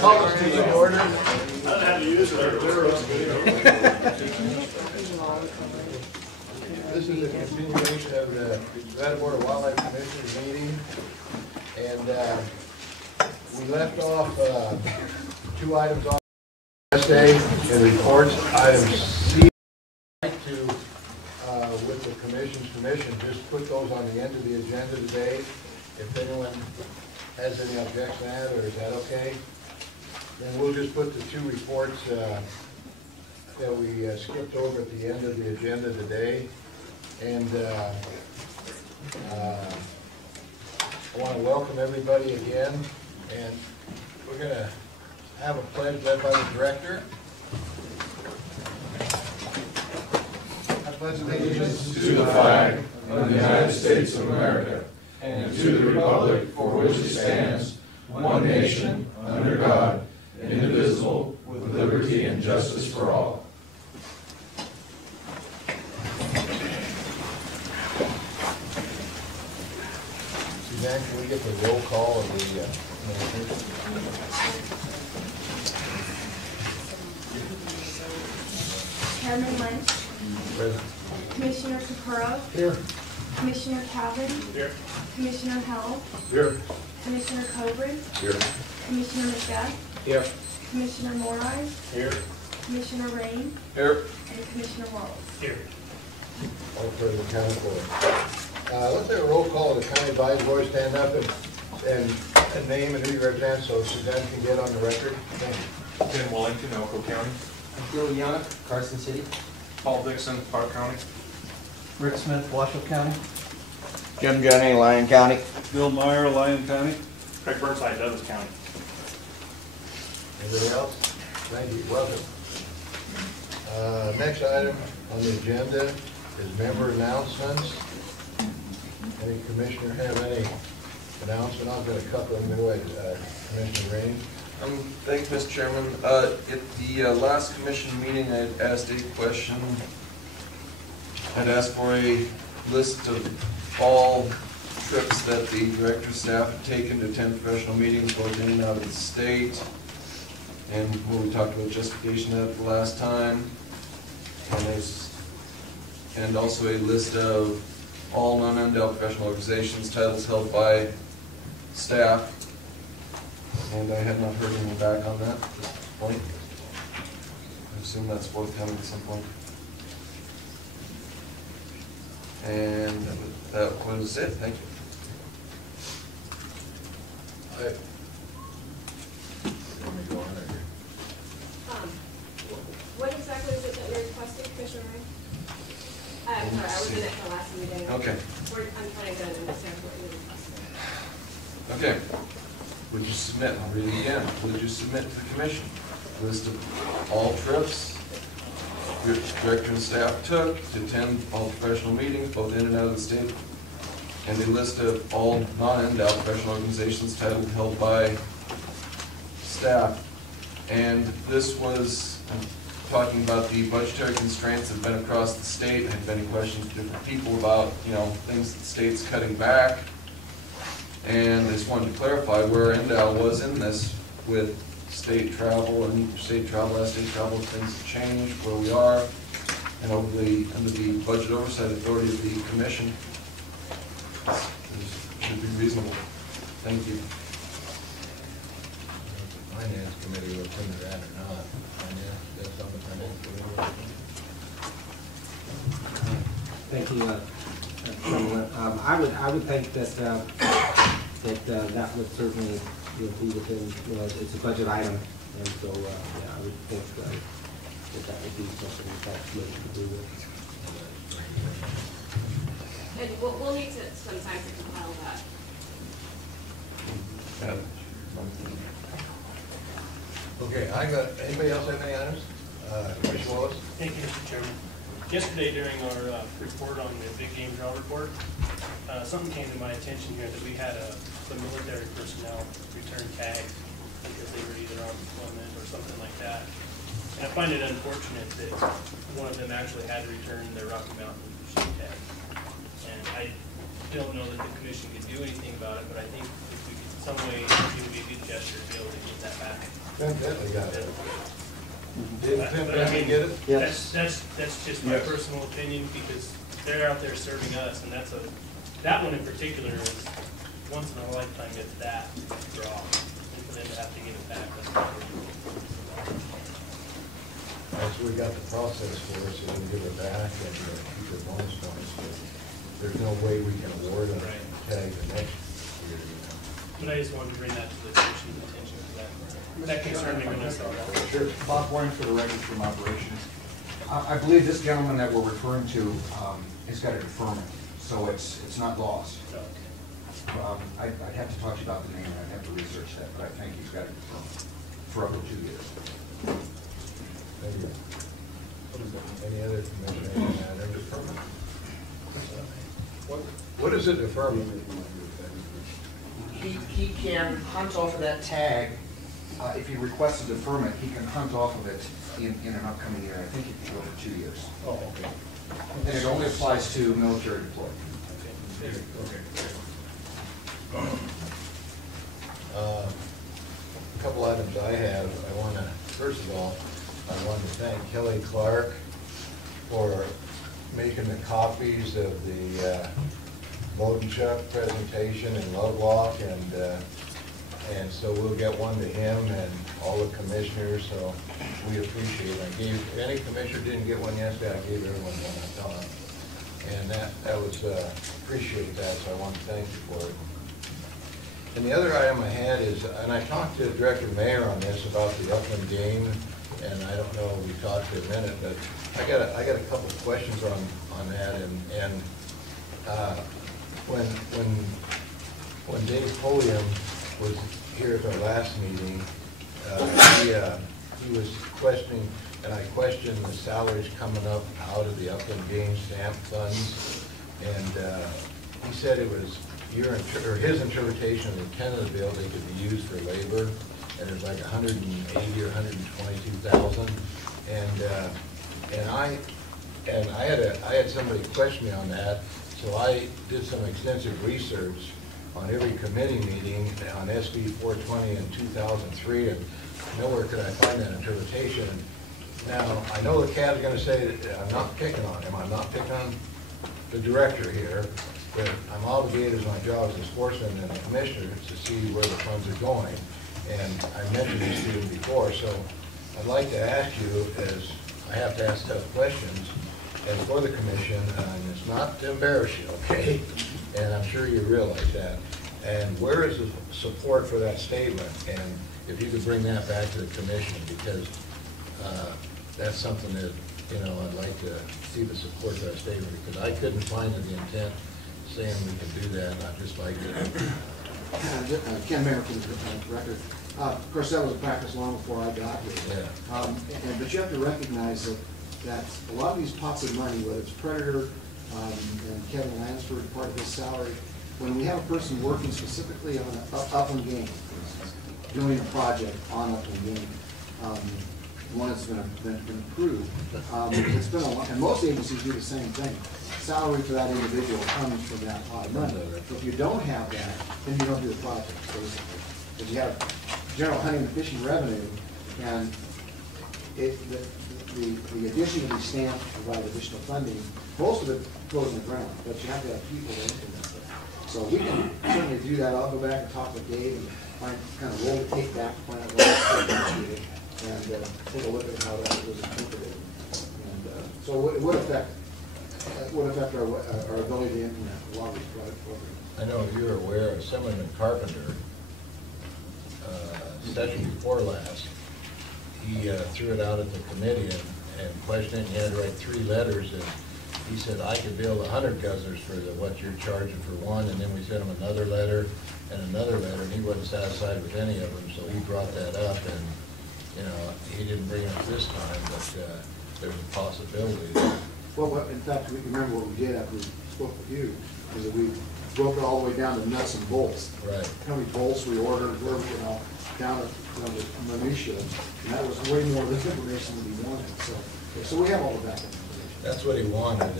Call this meeting to order. I don't have to use it. This is a continuation of the Nevada Board of Wildlife Commissioners meeting. And we left off 2 items on essay and reports. Item C, to with the commission's permission, just put those on the end of the agenda today. If anyone has any objection to that, or is that okay? Then we'll just put the 2 reports that we skipped over at the end of the agenda today. And I want to welcome everybody again. And we're going to have a pledge led by the director. I pledge allegiance to the flag of the United States of America and to the republic for which it stands, one nation, under God, indivisible, with liberty and justice for all. Suzanne, can we get the roll call of the Chairman Lynch. Present. Commissioner Capurro. Here. Commissioner Calvin. Here. Commissioner Hell. Here. Commissioner Coburn. Here. Commissioner McDuff. Here. Commissioner Morai. Here. Commissioner Rain. Here. And Commissioner Walls. Here. All for the county board. Let's have a roll call of the county advisory board. Stand up and name and who you represent so Suzanne can get on the record. Thank you. Ken Wellington, Elko County. Bill Yannick, Carson City. Paul Dixon, Park County. Rick Smith, Washoe County. Jim Jennings, Lyon County. Bill Meyer, Lyon County. Craig Burnside, Douglas County. Anybody else? Thank you. Welcome. Next item on the agenda is member announcements. Any commissioner have any announcement? I've got a couple of them. Go ahead, Commissioner Rain. Thank you, Mr. Chairman. At the last commission meeting, I had asked a question. I'd asked for a list of all trips that the director's staff had taken to attend professional meetings both in and out of the state. And when we talked about justification of that the last time. And also a list of all non-endowed professional organizations, titles held by staff. And I have not heard anything back on that at this point. I assume that's forthcoming at some point. And that was it. Thank you. Let me go on there. What exactly is it that you're requesting, Commissioner Ray? I'm sorry, I wasn't at the last meeting. Okay. I'm trying to understand what you're requesting. Okay. Would you submit, I'll read it again, would you submit to the commission a list of all trips your director and staff took to attend all professional meetings, both in and out of the state, and a list of all non-endowed professional organizations titled held by staff. And this was talking about the budgetary constraints that have been across the state. I had many questions from different people about, things that the state's cutting back. And I just wanted to clarify where NDOW was in this with state travel and state travel, as state travel, things have changed, where we are, and under the budget oversight authority of the commission. It should be reasonable. Thank you. Finance committee will come to that or not. Finance, that's on the finance committee. Thank you, I would think that that would certainly be within, it's a budget item, and so yeah, I would think that would be something that committee could do with. And we'll need some time to compile that. Okay, anybody else have any items? Commissioner Wallace? Thank you, Mr. Chairman. Yesterday during our report on the big game draw report, something came to my attention here that we had the military personnel return tags because they were either on deployment or something like that. And I find it unfortunate that one of them actually had to return their Rocky Mountain sheet tag. And don't know that the commission can do anything about it, but I think if we could some way, it would be a good gesture to be able to get that back. Tim Bentley got it. Did Tim But I Bentley mean, get it? Yes. That's just my Yes. personal opinion, because they're out there serving us, and that one in particular is once in a lifetime, it's that draw, and for them to have to give it back, that's probably. That's we got the process for us, so we can give it back and keep the bonus points. But there's no way we can award a Right. tag the next year, you know. But I just wanted to bring that to the commission's attention, because that concerned me when I saw that. Sure. Bob Warren for the record from operations. I believe this gentleman that we're referring to has got a deferment, so it's not lost. So, I'd have to talk to you about the name, and I'd have to research that, but I think he's got a deferment for up to 2 years. Thank you. Any other commissioner that are deferment? What is a deferment? He can hunt off of that tag. If he requests a deferment, he can hunt off of it in an upcoming year. I think it can go for 2 years. Oh, okay. And it only applies to military deployed. A couple items I have, I want to, first of all, I want to thank Kelly Clark for making the copies of the Modenchuck presentation in Lovelock, and so we'll get one to him and all the commissioners, so we appreciate it. I gave, if any commissioner didn't get one yesterday, I gave everyone one I thought. And that was, appreciate that, so I want to thank you for it. And the other item I had is, and I talked to Director Mayer on this about the Upland game, and I don't know if we talked for a minute, but I got a couple of questions on that, and when Dave Podium was here at our last meeting, he was questioning, and I questioned the salaries coming up out of the Upland Game stamp funds, and he said it was his interpretation of the intent of the bill, they could be used for labor, and it was like 180 or 122,000, and I had somebody question me on that, so I did some extensive research on every committee meeting on SB 420 in 2003, and nowhere could I find that interpretation. Now, I know the cat's going to say that I'm not picking on him, I'm not picking on the director here, but I'm obligated as my job as a sportsman and a commissioner to see where the funds are going. And I mentioned this to you before, so I'd like to ask you, as I have to ask tough questions, and for the commission, and it's not to embarrass you, okay? And I'm sure you realize that. And where is the support for that statement? And if you could bring that back to the commission, because that's something that, I'd like to see the support for that statement, because I couldn't find the intent saying we can do that, and I'd just like to. Ken Mayer for the record. Of course, that was a practice long before I got here. Yeah. But you have to recognize that a lot of these pots of money, whether it's Predator and Kevin Lansford, part of his salary, when we have a person working specifically on an Upland game, doing a project on Upland game, one that's been approved, it's been a lot, and most agencies do the same thing. Salary for that individual comes from that pot of money. If you don't have that, then you don't do the project, basically. If you have general hunting and fishing revenue, and the addition of these stamps provide additional funding, most of it goes in the ground, but you have to have people to implement it. So we can certainly do that. I'll go back and talk with Dave and kind of roll the tape back to find out what it's negotiated, and take a look at how that was interpreted. And so it would affect our ability to implement a lot of these programs. I know you're aware of Assemblyman Carpenter, session before last, he threw it out at the committee and questioned it, and he had to write 3 letters, and he said, I could bill 100 guzzlers for what you're charging for one, and then we sent him another letter, and he wasn't satisfied with any of them, so he brought that up, and, he didn't bring it up this time, but there's a possibility that. Well, in fact, we remember what we did after we spoke with you, is that we broke it all the way down to nuts and bolts. Right. How many bolts we ordered, down to the minutia, and that was way more of the information than we wanted. So we have all of that information. That's what he wanted,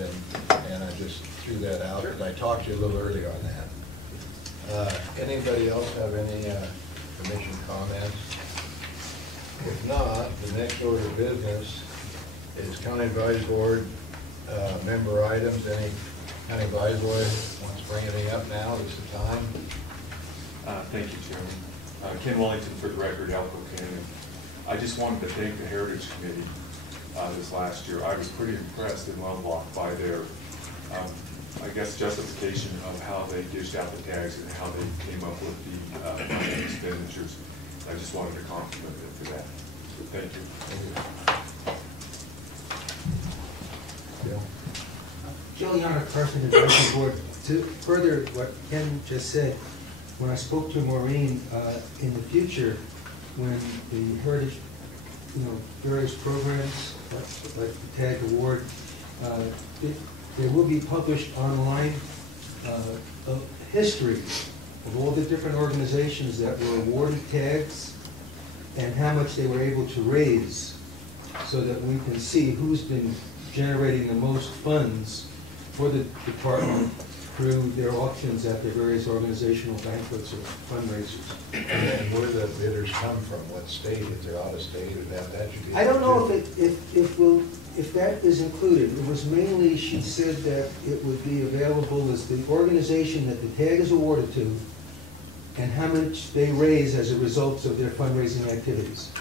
and I just threw that out, because I talked to you a little earlier on that. Anybody else have any commission comments? If not, the next order of business is county advisory board member items. Any county advisory board wants to bring anything up now? This is the time. Thank you, Chairman. Ken Wellington for the record, Elko Canyon. I just wanted to thank the Heritage Committee this last year. I was pretty impressed and well blocked by their, I guess, justification of how they dished out the tags and how they came up with the money expenditures. I just wanted to compliment them for that. So thank you. Juliana Carson, Advisory Board. To further what Ken just said, when I spoke to Maureen, in the future, when the Heritage, various programs, like the TAG Award, there will be published online a history of all the different organizations that were awarded tags and how much they were able to raise, so that we can see who's been generating the most funds for the department through their auctions at their various organizational banquets or fundraisers. And then where the bidders come from, what state, if they're out of state, or that should be. I don't know if that is included. It was mainly, she said that it would be available as the organization that the tag is awarded to and how much they raise as a result of their fundraising activities,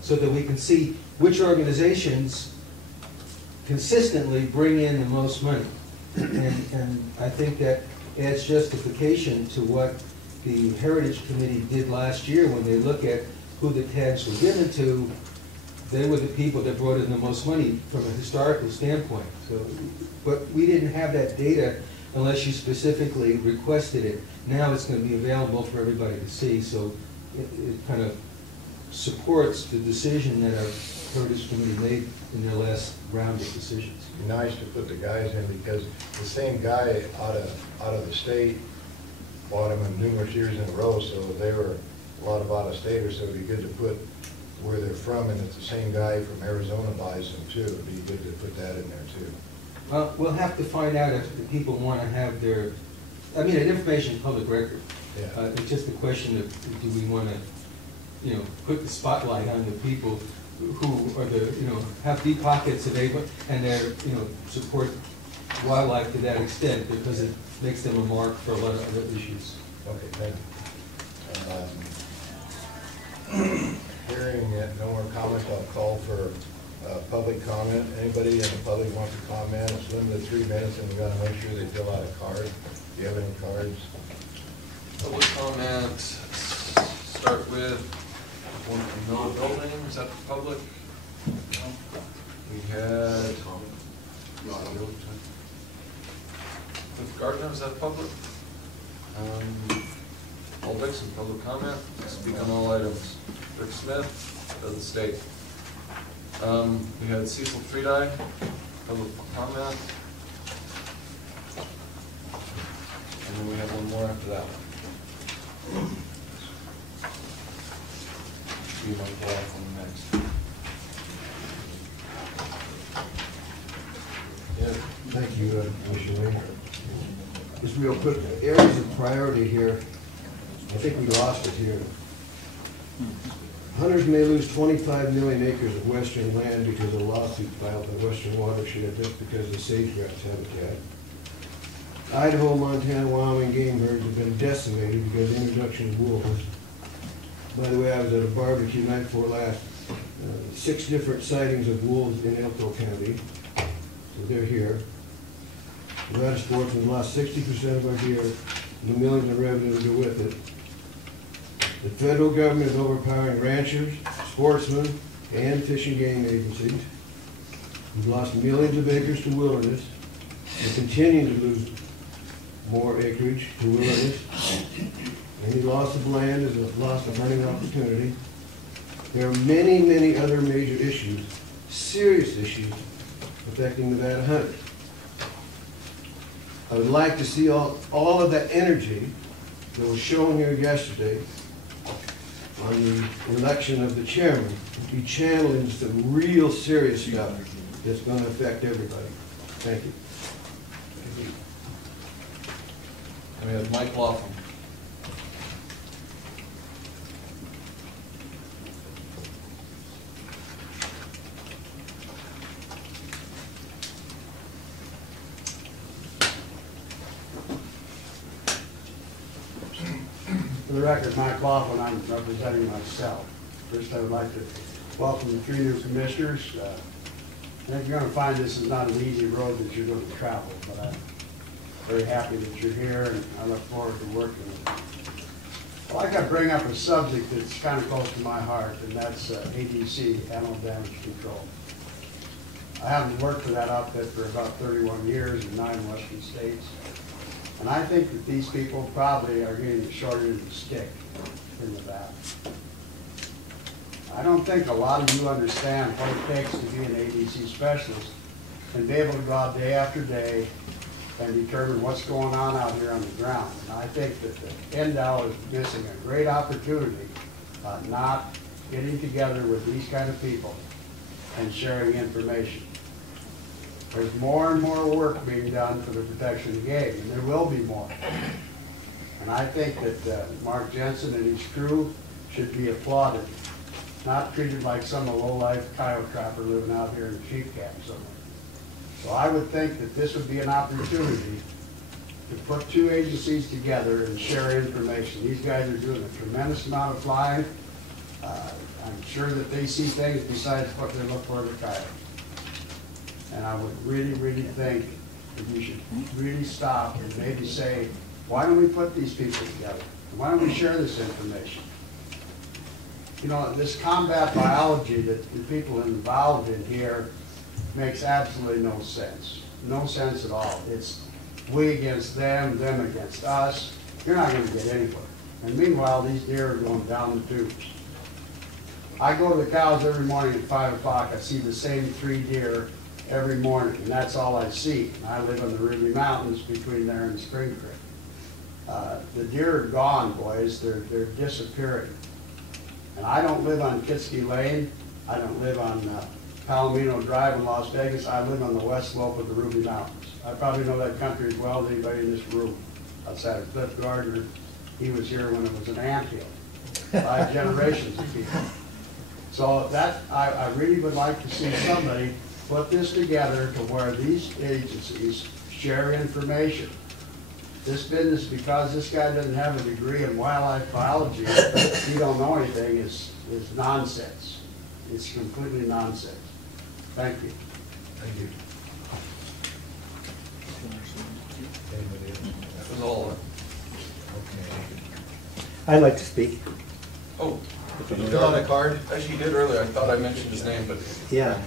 so that we can see which organizations consistently bring in the most money. And I think that adds justification to what the Heritage Committee did last year when they look at who the tags were given to. They were the people that brought in the most money from a historical standpoint. So, but we didn't have that data unless you specifically requested it. Now it's going to be available for everybody to see, so it kind of supports the decision that our Heritage Committee made in their last round of decisions. It'd be nice to put the guys in, because the same guy out of the state bought them in numerous years in a row, so they were a lot of out-of-staters, so it'd be good to put where they're from, and it's the same guy from Arizona buys them too. It'd be good to put that in there too. We'll have to find out if the people want to have their, an information public record. Yeah. It's just a question of, do we want to, put the spotlight on the people who are the, have deep pockets and they're, support wildlife to that extent, because it makes them a mark for a lot of other issues. Okay, thank you. Hearing no more comments, I'll call for public comment. Anybody in the public wants to comment, it's limited to 3 minutes, and we've got to make sure they fill out a card. Do you have any cards? Public comment, start with one from Miller Building. Is that public? No. We had Cliff Gardner, is that public? Paul Dixon, public comment. Speak on all items. Rick Smith, doesn't state. We had Cecil Friedai, public comment. And then we have one more after that one. You might go off on the next. Yeah, thank you, Commissioner Lee. Just real quick, areas of priority here. I think we lost it here. Hunters may lose 25 million acres of western land because of a lawsuit filed by Western Watershed just because of sage-grouse habitat. Idaho, Montana, Wyoming game herds have been decimated because of the introduction of wolves. By the way, I was at a barbecue night before last. 6 different sightings of wolves in Elko County. So they're here. Nevada sportsmen lost 60% of our deer and the millions of revenue to go with it. The federal government is overpowering ranchers, sportsmen, and fish and game agencies. We've lost millions of acres to wilderness. We're continuing to lose more acreage to wilderness. Any loss of land is a loss of hunting opportunity. There are many, many other major issues, serious issues, affecting Nevada hunters. I would like to see all of that energy that was shown here yesterday on the election of the chairman be channeled into some real serious stuff that's going to affect everybody. Thank you. And we have Mike Laughlin. For the record, Mike Laughlin, I'm representing myself. First, I would like to welcome the 3 new commissioners. I think you're going to find this is not an easy road that you're going to travel, but I'm very happy that you're here, and I look forward to working with you. Well, I got to bring up a subject that's kind of close to my heart, and that's ADC, Animal Damage Control. I haven't worked for that outfit for about 31 years in 9 western states. And I think that these people probably are getting the short end of the stick in the bat. I don't think a lot of you understand what it takes to be an ADC specialist and be able to go out day after day and determine what's going on out here on the ground. And I think that the NDOW is missing a great opportunity not getting together with these kind of people and sharing information. There's more and more work being done for the protection of game, and there will be more. And I think that Mark Jensen and his crew should be applauded, not treated like some low-life coyote trapper living out here in a sheep camp somewhere. So I would think that this would be an opportunity to put 2 agencies together and share information. These guys are doing a tremendous amount of flying. I'm sure that they see things besides what they look for in the coyote. And I would really, really think that you should really stop and maybe say, why don't we put these people together? Why don't we share this information? You know, this combat biology that the people involved in here makes absolutely no sense. No sense at all. It's we against them, them against us. You're not going to get anywhere. And meanwhile, these deer are going down the tubes. I go to the cows every morning at 5 o'clock. I see the same 3 deer every morning, and that's all I see. And I live in the Ruby Mountains between there and Spring Creek. The deer are gone, boys. They're disappearing. And I don't live on Kitsky Lane. I don't live on Palomino Drive in Las Vegas. I live on the west slope of the Ruby Mountains. I probably know that country as well as anybody in this room. Outside of Cliff Gardner, he was here when it was an anthill. 5 generations of people. So that, I really would like to see somebody put this together to where these agencies share information. This business, because this guy doesn't have a degree in wildlife biology, he don't know anything, is nonsense. It's completely nonsense. Thank you. Thank you. Anybody else? That was all. Okay. I'd like to speak. Oh, Did you fill out a card? as you did earlier, I thought I mentioned his name, but Yeah.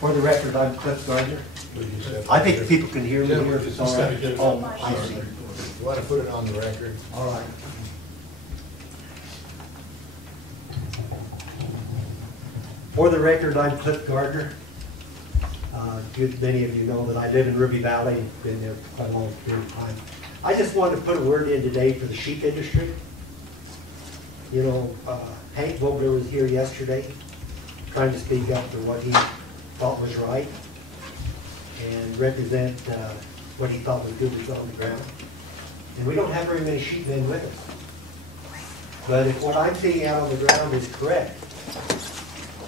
For the record, I'm Cliff Gardner. Would you say- I think the people can hear me here if it's all right. Oh, I see. You want to put it on the record? All right. For the record, I'm Cliff Gardner. Many of you know that I live in Ruby Valley, been there for quite a long period of time. I just wanted to put a word in today for the sheep industry. You know, Hank Vogler was here yesterday, trying to speak up for what he thought was right and represent what he thought was good was on the ground. And we don't have very many sheep men with us. But if what I'm seeing out on the ground is correct,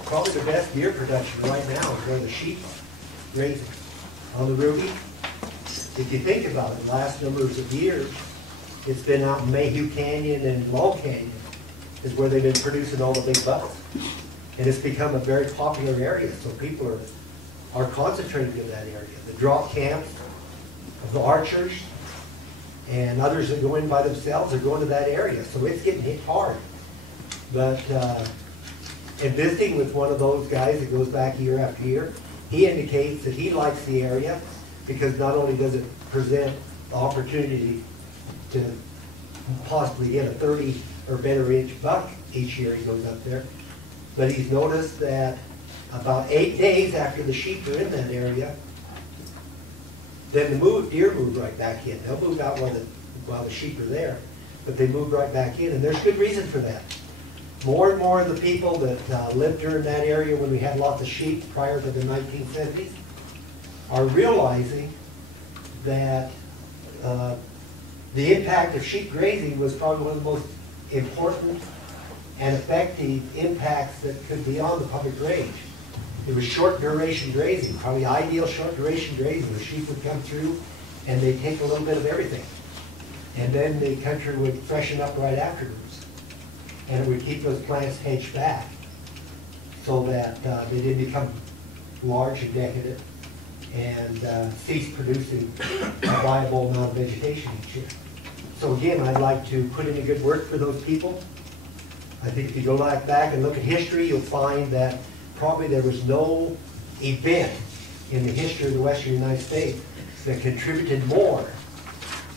probably the best deer production right now is where the sheep grazing on the Ruby. If you think about it, the last numbers of years, it's been out in Mayhew Canyon and Long Canyon is where they've been producing all the big bucks. And it's become a very popular area, so people are concentrating in that area. The drop camps of the archers and others that go in by themselves are going to that area, so it's getting hit hard. But in visiting with one of those guys that goes back year after year, he indicates that he likes the area because not only does it present the opportunity to possibly get a 30 or better inch buck each year he goes up there, but he's noticed that about 8 days after the sheep are in that area, then the deer move right back in. They'll move out while the sheep are there, but they move right back in, and there's good reason for that. more and more of the people that lived during that area when we had lots of sheep prior to the 1970s are realizing that the impact of sheep grazing was probably one of the most important and effective impacts that could be on the public range. It was short duration grazing, probably ideal short duration grazing, where sheep would come through and they'd take a little bit of everything. And then the country would freshen up right afterwards. And it would keep those plants hedged back so that they didn't become large and decadent and cease producing a viable amount of vegetation each year. So again, I'd like to put in a good word for those people. I think if you go back and look at history, you'll find that probably there was no event in the history of the Western United States that contributed more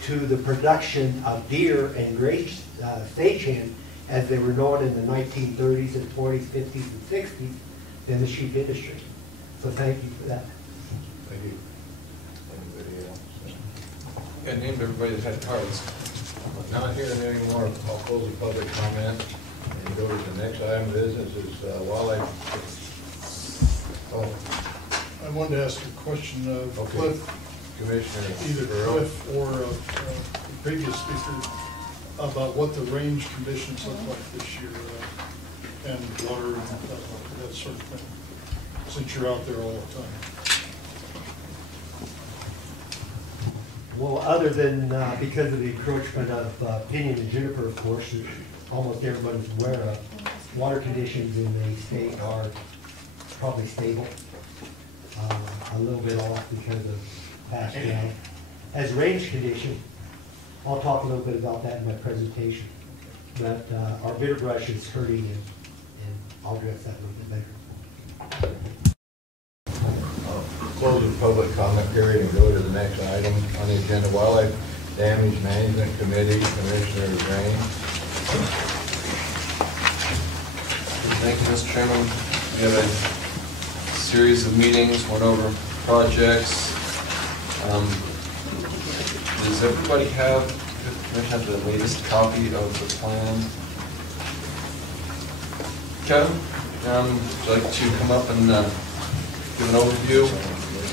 to the production of deer and gray stagehand as they were known in the 1930s and 40s, 50s, and 60s than the sheep industry. So thank you for that. Thank you. Anybody else? I named everybody that had cards. Not hearing any more, I'll close the public comment and go to the next item of business is wildlife. Oh, I wanted to ask a question of okay. Cliff, Commissioner. either Burrow. Cliff or the previous speaker, about what the range conditions look like this year and water and that sort of thing, since you're out there all the time. Well, other than because of the encroachment of pinyon and juniper, of course, which almost everybody's aware of, water conditions in the state are probably stable, a little bit off because of past drought. As range condition, I'll talk a little bit about that in my presentation. But our bitter brush is hurting, and I'll address that a little bit later. Close the public comment period and go to the next item on the agenda. Wildlife Damage Management Committee, Commissioner Rain. Thank you, Mr. Chairman. We have a series of meetings, went over projects. Does everybody have the latest copy of the plan? Kevin, would you like to come up and give an overview of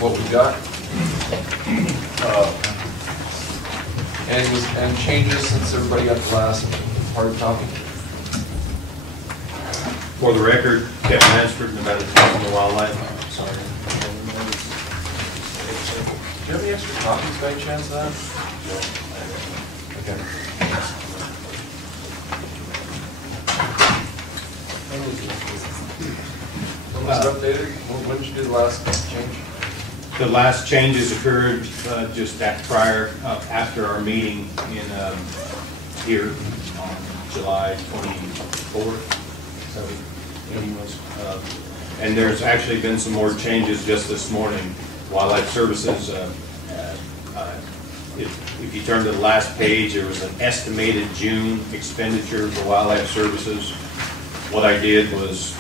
what we got? And changes since everybody got the last hard copy? For the record, Kevin Hansford, Nevada Department of Wildlife. Sorry. Do you have any extra copies by chance of that? Okay. When was it updated? When did you do the last change? The last changes occurred just after our meeting in here on July 24th. So and there's actually been some more changes just this morning. Wildlife Services, if you turn to the last page, there was an estimated June expenditure for Wildlife Services. What I did was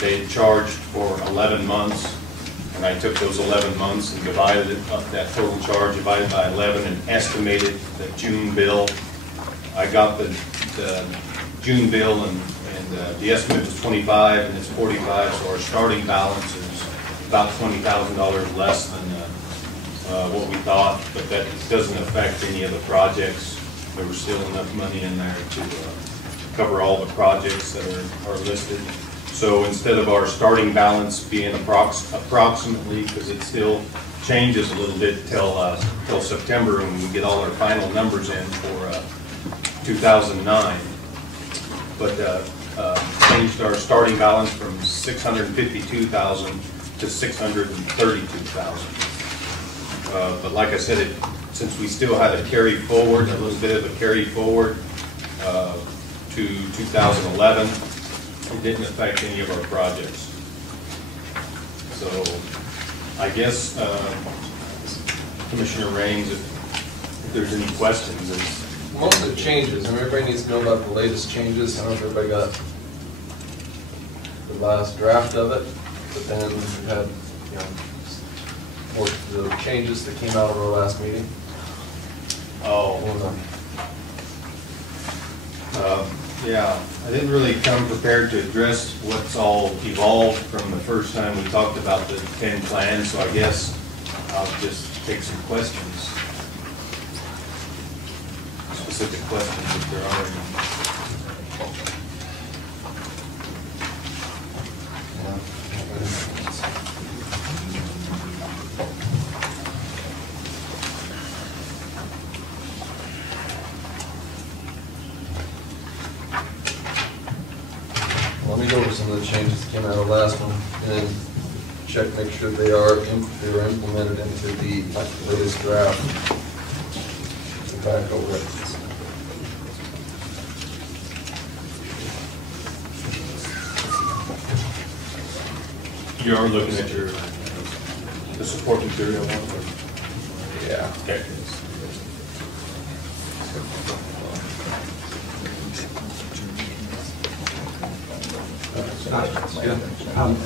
they had charged for 11 months, and I took those 11 months and divided it up, that total charge divided by 11, and estimated the June bill. I got the June bill, and the estimate was 25, and it's 45, so our starting balance is about $20,000 less than what we thought, but that doesn't affect any of the projects. There was still enough money in there to cover all the projects that are listed. So instead of our starting balance being approximately, because it still changes a little bit till September when we get all our final numbers in for 2009, but changed our starting balance from $652,000 to $632,000. But like I said, since we still had a carry forward, a little bit of a carry forward to 2011, it didn't affect any of our projects. So I guess Commissioner Raines, if there's any questions. Most of the changes, and everybody needs to know about the latest changes. I don't know if everybody got the last draft of it, but then we had, more the changes that came out of our last meeting. Yeah, I didn't really come prepared to address what's all evolved from the first time we talked about the 10 plans, so I guess I'll just take some questions. Specific questions if there are any. Let me go over some of the changes that came out of the last one, and then check, make sure they were implemented into the latest draft. Go back over it. You are looking at your, the support material one? Yeah. Okay.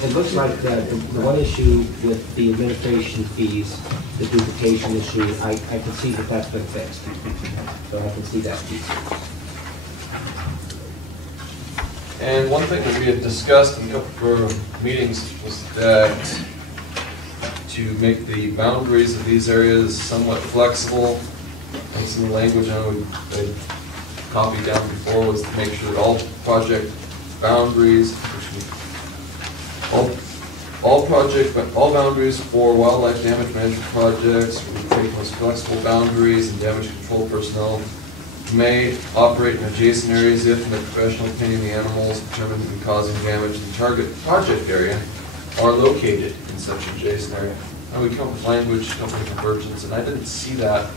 It looks like the one issue with the administration fees, the duplication issue, I can see that that's been fixed. So I can see that piece. And one thing that we had discussed in a couple of meetings was that to make the boundaries of these areas somewhat flexible, and some of the language I know I copied down before was to make sure that all project boundaries, all boundaries for wildlife damage management projects would take most flexible boundaries, and damage control personnel may operate in adjacent areas if, in the professional opinion, the animals determined to be causing damage in the target project area are located in such adjacent area. And we come up with language, company convergence, and I didn't see that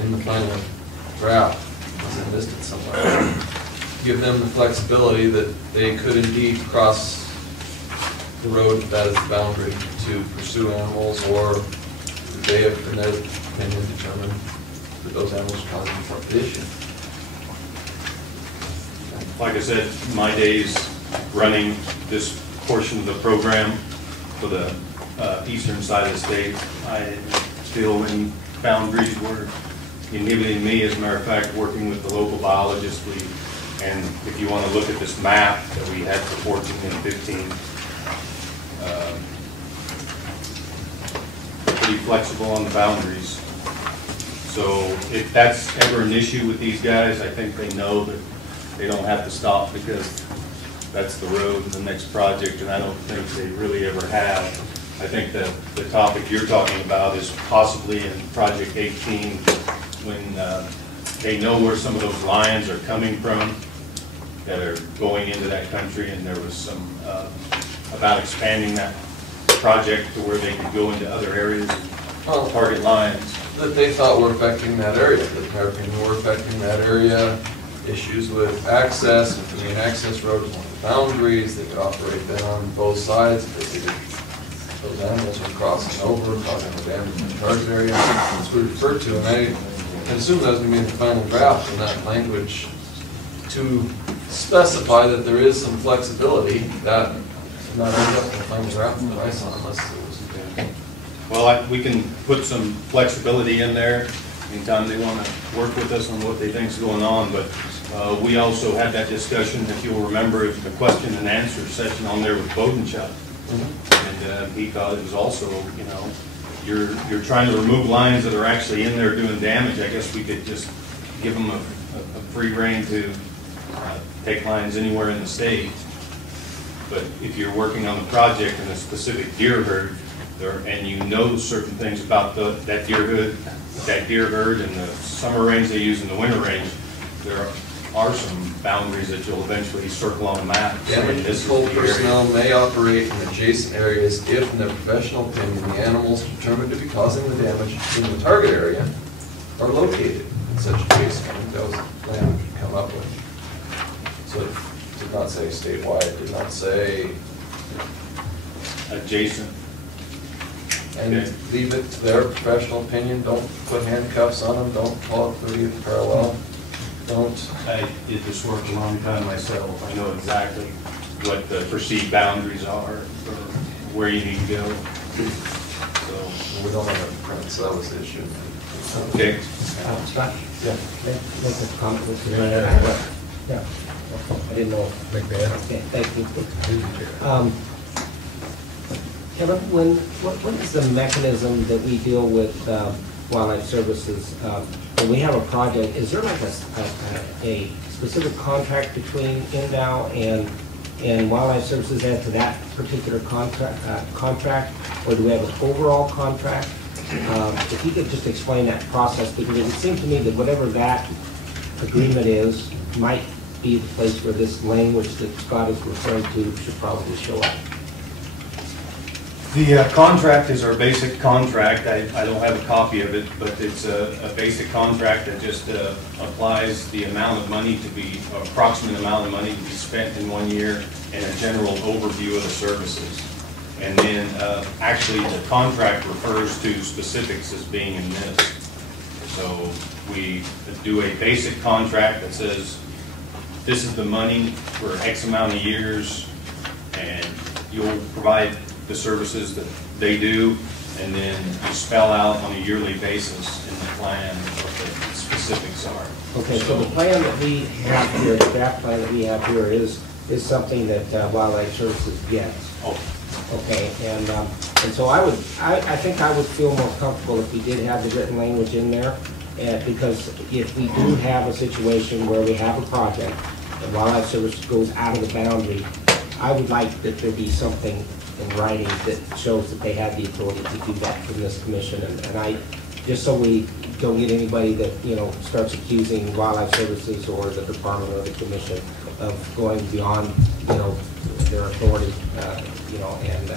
in the final draft. Was it listed somewhere? Give them the flexibility that they could indeed cross the road that is the boundary to pursue animals, or they have, in their opinion, determined that those animals are causing the issue. Like I said, my days running this portion of the program for the eastern side of the state, I feel any boundaries were inhibiting me. As a matter of fact, working with the local biologist, and if you want to look at this map that we had for 14 and 15, pretty flexible on the boundaries. So if that's ever an issue with these guys, I think they know that they don't have to stop because that's the road and the next project, and I don't think they really ever have. I think that the topic you're talking about is possibly in Project 18 when they know where some of those lines are coming from that are going into that country, and there was some about expanding that project to where they could go into other areas, target lines. That they thought were affecting that area, that in their opinion were affecting that area, issues with access, if the main access road is one of the boundaries, they could operate then on both sides, if they did, those animals are crossing over, causing damage in the target area, as we referred to, and I assume that was going to be in the final draft in that language to specify that there is some flexibility that did not end up in the final draft that I saw unless it was. Well, we can put some flexibility in there anytime they want to work with us on what they think is going on, but we also had that discussion, if you'll remember, it was the question and answer session on there with Bodenschap. And he thought it was also, you know, you're trying to remove lines that are actually in there doing damage. I guess we could just give them a free rein to take lines anywhere in the state. But if you're working on the project in a specific deer herd, and you know certain things about that deer herd and the summer range they use and the winter range, there are some boundaries that you'll eventually circle on a map. Damage control personnel may operate in adjacent areas if, in their professional opinion, the animals determined to be causing the damage in the target area are located in such adjacent. I think that was the plan we could come up with. So it did not say statewide, it did not say adjacent. And leave it to their professional opinion. Don't put handcuffs on them. Don't call it 30th parallel. Don't. I did this work a long time myself. I know exactly what the perceived boundaries are or where you need to go. So we don't have a print, so that was the issue. Okay. Scott? Yeah. Make a comment. Yeah. I didn't know. McMahon. Okay, thank you. Kevin, what is the mechanism that we deal with wildlife services? When we have a project, is there like a specific contract between NDOW and wildlife services as to that particular contract, or do we have an overall contract? If you could just explain that process, because it seems to me that whatever that agreement is might be the place where this language that Scott is referring to should probably show up. The contract is our basic contract. I don't have a copy of it, but it's a basic contract that just applies the amount of money to be, approximate amount of money to be spent in 1 year, and a general overview of the services. And then actually the contract refers to specifics as being in this. So we do a basic contract that says this is the money for X amount of years, and you'll provide the services that they do, and then you spell out on a yearly basis in the plan what the specifics are. Okay, so the plan that we have here, the draft plan that we have here is something that Wildlife Services gets. Oh. Okay, and so I think I would feel more comfortable if we did have the written language in there, because if we do have a situation where we have a project and Wildlife Service goes out of the boundary, I would like that there be something in writing that shows that they have the authority to do that from this commission, and I, just so we don't get anybody that, you know, starts accusing Wildlife Services or the department or the commission of going beyond, you know, their authority, you know, and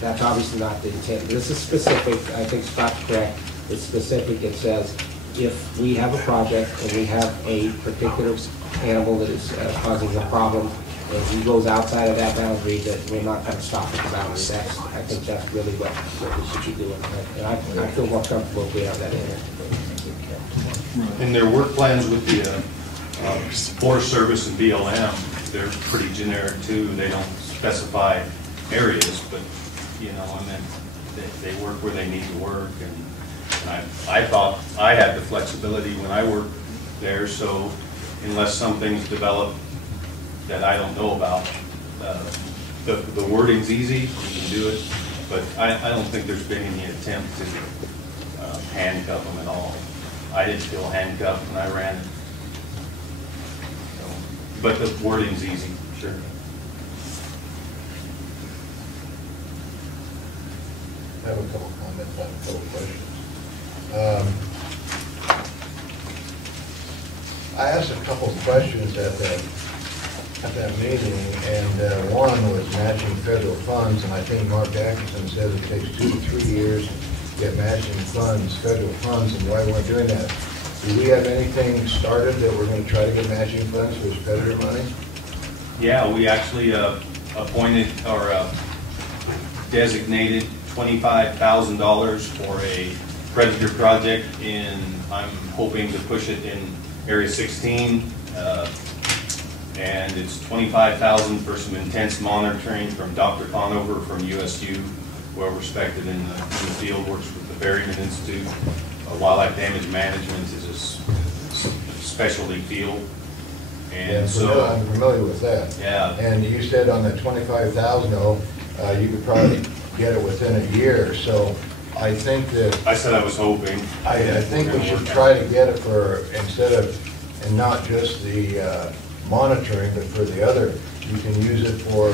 that's obviously not the intent. This is specific. I think Scott's correct. It's specific. It says if we have a project and we have a particular animal that is causing a problem, if he goes outside of that boundary, that we're not going to stop at the boundary. I think that's really what we should be doing. And I feel more comfortable if we have that in there. In their work plans with the Forest Service and BLM, they're pretty generic too. They don't specify areas, but, you know, I mean, they work where they need to work. And I thought I had the flexibility when I worked there, so unless something's developed that I don't know about, the wording's easy, you can do it, but I don't think there's been any attempt to handcuff them at all. I didn't feel handcuffed when I ran it. So, but the wording's easy, sure. I have a couple comments on a couple questions. I asked a couple of questions at that meeting, and one was matching federal funds, and I think Mark Atkinson said it takes 2 to 3 years to get matching funds, federal funds, and why we're doing that. Do we have anything started that we're going to try to get matching funds for predator money? Yeah, we actually appointed or designated $25,000 for a predator project in, I'm hoping to push it in Area 16. And it's $25,000 for some intense monitoring from Dr. Conover from USU, well respected in the field, works with the Berryman Institute. Wildlife damage management is a specialty field. And yeah, so I'm familiar with that. Yeah. And you said on the $25,000, though, you could probably get it within a year. So I think that I said I was hoping. I think we should try to get it for, instead of, and not just the monitoring, but for the other, you can use it for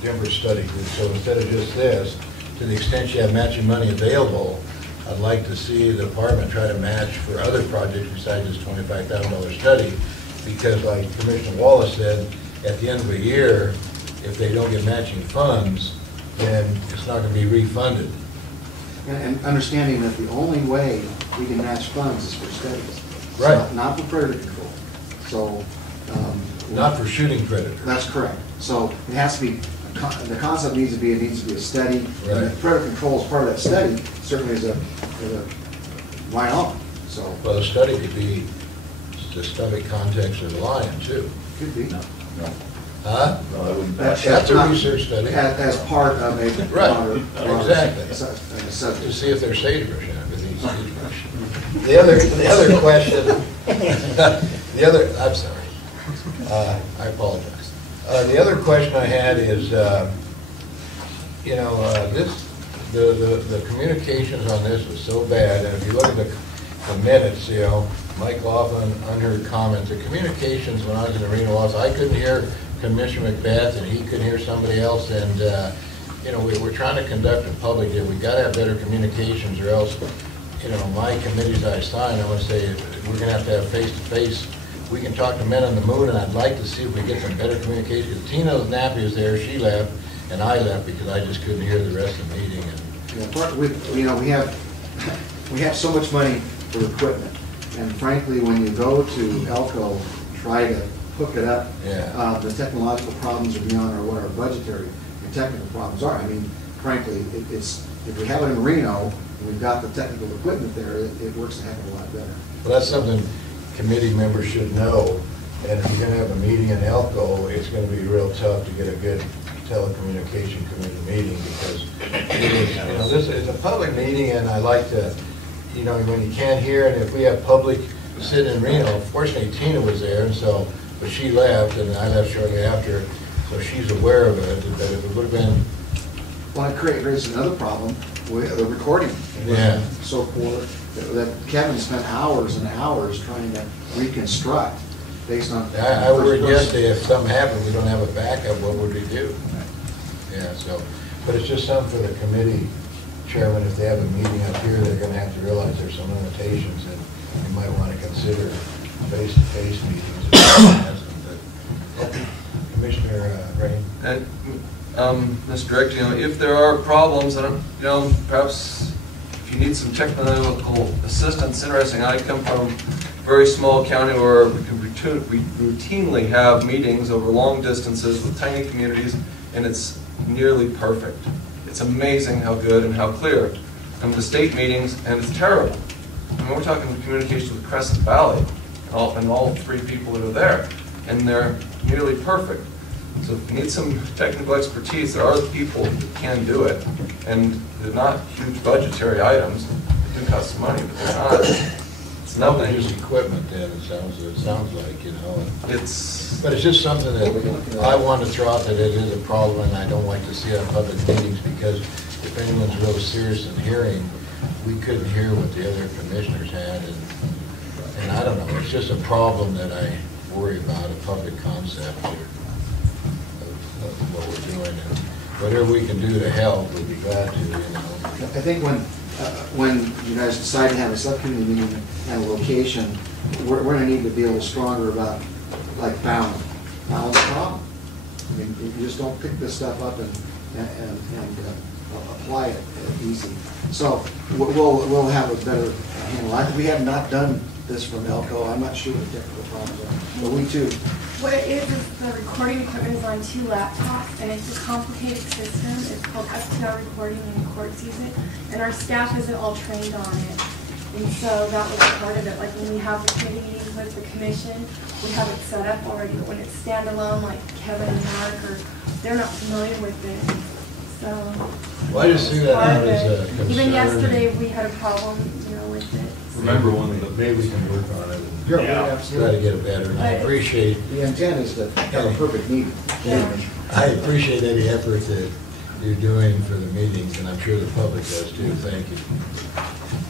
different study groups. So instead of just this, to the extent you have matching money available, I'd like to see the department try to match for other projects besides this $25,000 study, because like Commissioner Wallace said, at the end of a year, if they don't get matching funds, then it's not going to be refunded. And understanding that the only way we can match funds is for studies. Right. So, not for predator control. So. Not for shooting predators. That's correct. So it has to be, the concept needs to be, it needs to be a study. Right. And if predator control is part of that study, certainly is a why not? So. Well, the study could be the stomach context of the lion, too. Could be. No. Huh? No, I wouldn't. That's a research study. As part of a right. Exactly. To see if they're sagebrush. The other question, I'm sorry. I apologize. The other question I had is, you know, the communications on this was so bad, and if you look at the minutes, you know, Mike Laughlin, unheard comments, the communications when I was in the Reno office, I couldn't hear Commissioner Macbeth, and he couldn't hear somebody else, and, you know, we're trying to conduct a public here. We've got to have better communications, or else, you know, my committees I sign, I want to say, we're going to have face-to-face. We can talk to men on the moon, and I'd like to see if we get some better communication. Tina Nappy was there, she left, and I left because I just couldn't hear the rest of the meeting. And Yeah, part with, you know, we have so much money for equipment, and frankly, when you go to Elko, try to hook it up, Yeah. The technological problems are beyond what our budgetary and technical problems are. I mean, frankly, it's, if we have it in Reno, and we've got the technical equipment there, it works a heck of a lot better. Well, that's something committee members should know, and if you're gonna have a meeting in Elko, it's gonna be real tough to get a good telecommunication committee meeting, because it is, you know, this is a public meeting, and I like to, you know, when you can't hear, and if we have public sitting in Reno, fortunately Tina was there, and so, but she left, and I left shortly after, so she's aware of it, but if it would've been. Well, it creates another problem with the recording. It was Yeah. so poor that Kevin spent hours and hours trying to reconstruct based on. I worried yesterday, if something happened, we don't have a backup, what would we do? Yeah, so, but it's just something for the committee chairman, if they have a meeting up here, they're gonna have to realize there's some limitations, and you might wanna consider face-to-face meetings. Commissioner Rain? And, Mr. Director, you know, if there are problems, and, you know, perhaps if you need some technical assistance, interesting, I come from a very small county where we routinely have meetings over long distances with tiny communities, and it's nearly perfect. It's amazing how good and how clear. Come to state meetings, and it's terrible. I mean, we're talking communication with Crescent Valley, and all three people that are there, and they're nearly perfect. So if you need some technical expertise, there are people that can do it, and they're not huge budgetary items. They do cost some money, but they're not. It's nothing. Just equipment then, it sounds like, you know. It's. But it's just something that I want to throw out that it is a problem, and I don't like to see it in public meetings, because if anyone's real serious in hearing, we couldn't hear what the other commissioners had, and I don't know, it's just a problem that I worry about, a public concept here of what we're doing, and whatever we can do to help, we'd be glad to, you know. I think when you guys decide to have a subcommittee meeting at a location, we're gonna need to be a little stronger about, like, balance. Balance the problem. I mean, you just don't pick this stuff up and apply it easy. So we'll have a better handle. We have not done this from Elko. I'm not sure what the technical problems are, but we too. What it is the recording equipment is on 2 laptops, and it's a complicated system. It's called FTR Recording, and the court sees it. And our staff isn't all trained on it. And so that was part of it. Like when we have the committee meetings with the commission, we have it set up already. But when it's standalone, like Kevin and Mark, they're not familiar with it. So. Well, I just see that out as a concern. Even yesterday, we had a problem, you know, with it. Remember one of the. Maybe we can work on it. Yeah, Try to get it better, and I appreciate. The intent is to have a perfect meeting. Yeah. I appreciate any effort that you're doing for the meetings, and I'm sure the public does too. Thank you.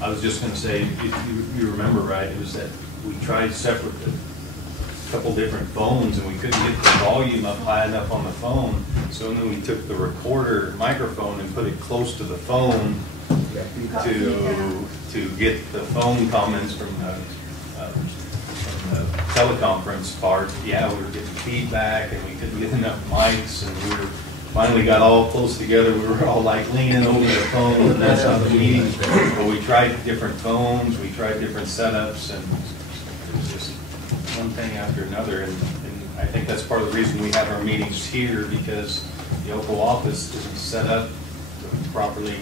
I was just gonna say, if you remember right, it was that we tried separate, a couple different phones, and we couldn't get the volume up high enough on the phone. So then we took the recorder microphone and put it close to the phone to get the phone comments from the teleconference part. Yeah, we were getting feedback, and we couldn't get enough mics, and we were finally got all close together. We were all like leaning over the phone, and that's how the meetings. But we tried different phones, we tried different setups, and it was just one thing after another. And I think that's part of the reason we have our meetings here, because the Elko office isn't set up to properly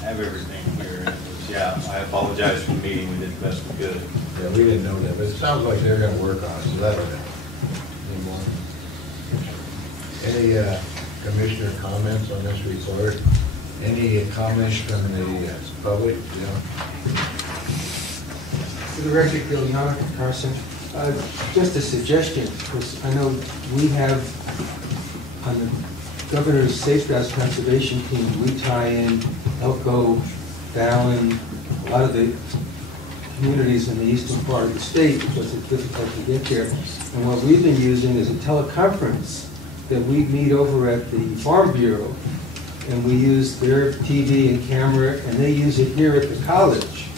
have everything here. And it was, yeah, I apologize for the meeting. We did the best we could. Yeah, we didn't know that, but it sounds like they're gonna work on it, so that'll help. Any commissioner comments on this report? Any comments from the public? For the record, Bill Young, Carson. Just a suggestion, because I know we have, on the Governor's Safe Routes Conservation Team, we tie in Elko, Fallon, a lot of the communities in the eastern part of the state because it's difficult to get there. And what we've been using is a teleconference that we meet over at the Farm Bureau, and we use their TV and camera, and they use it here at the college.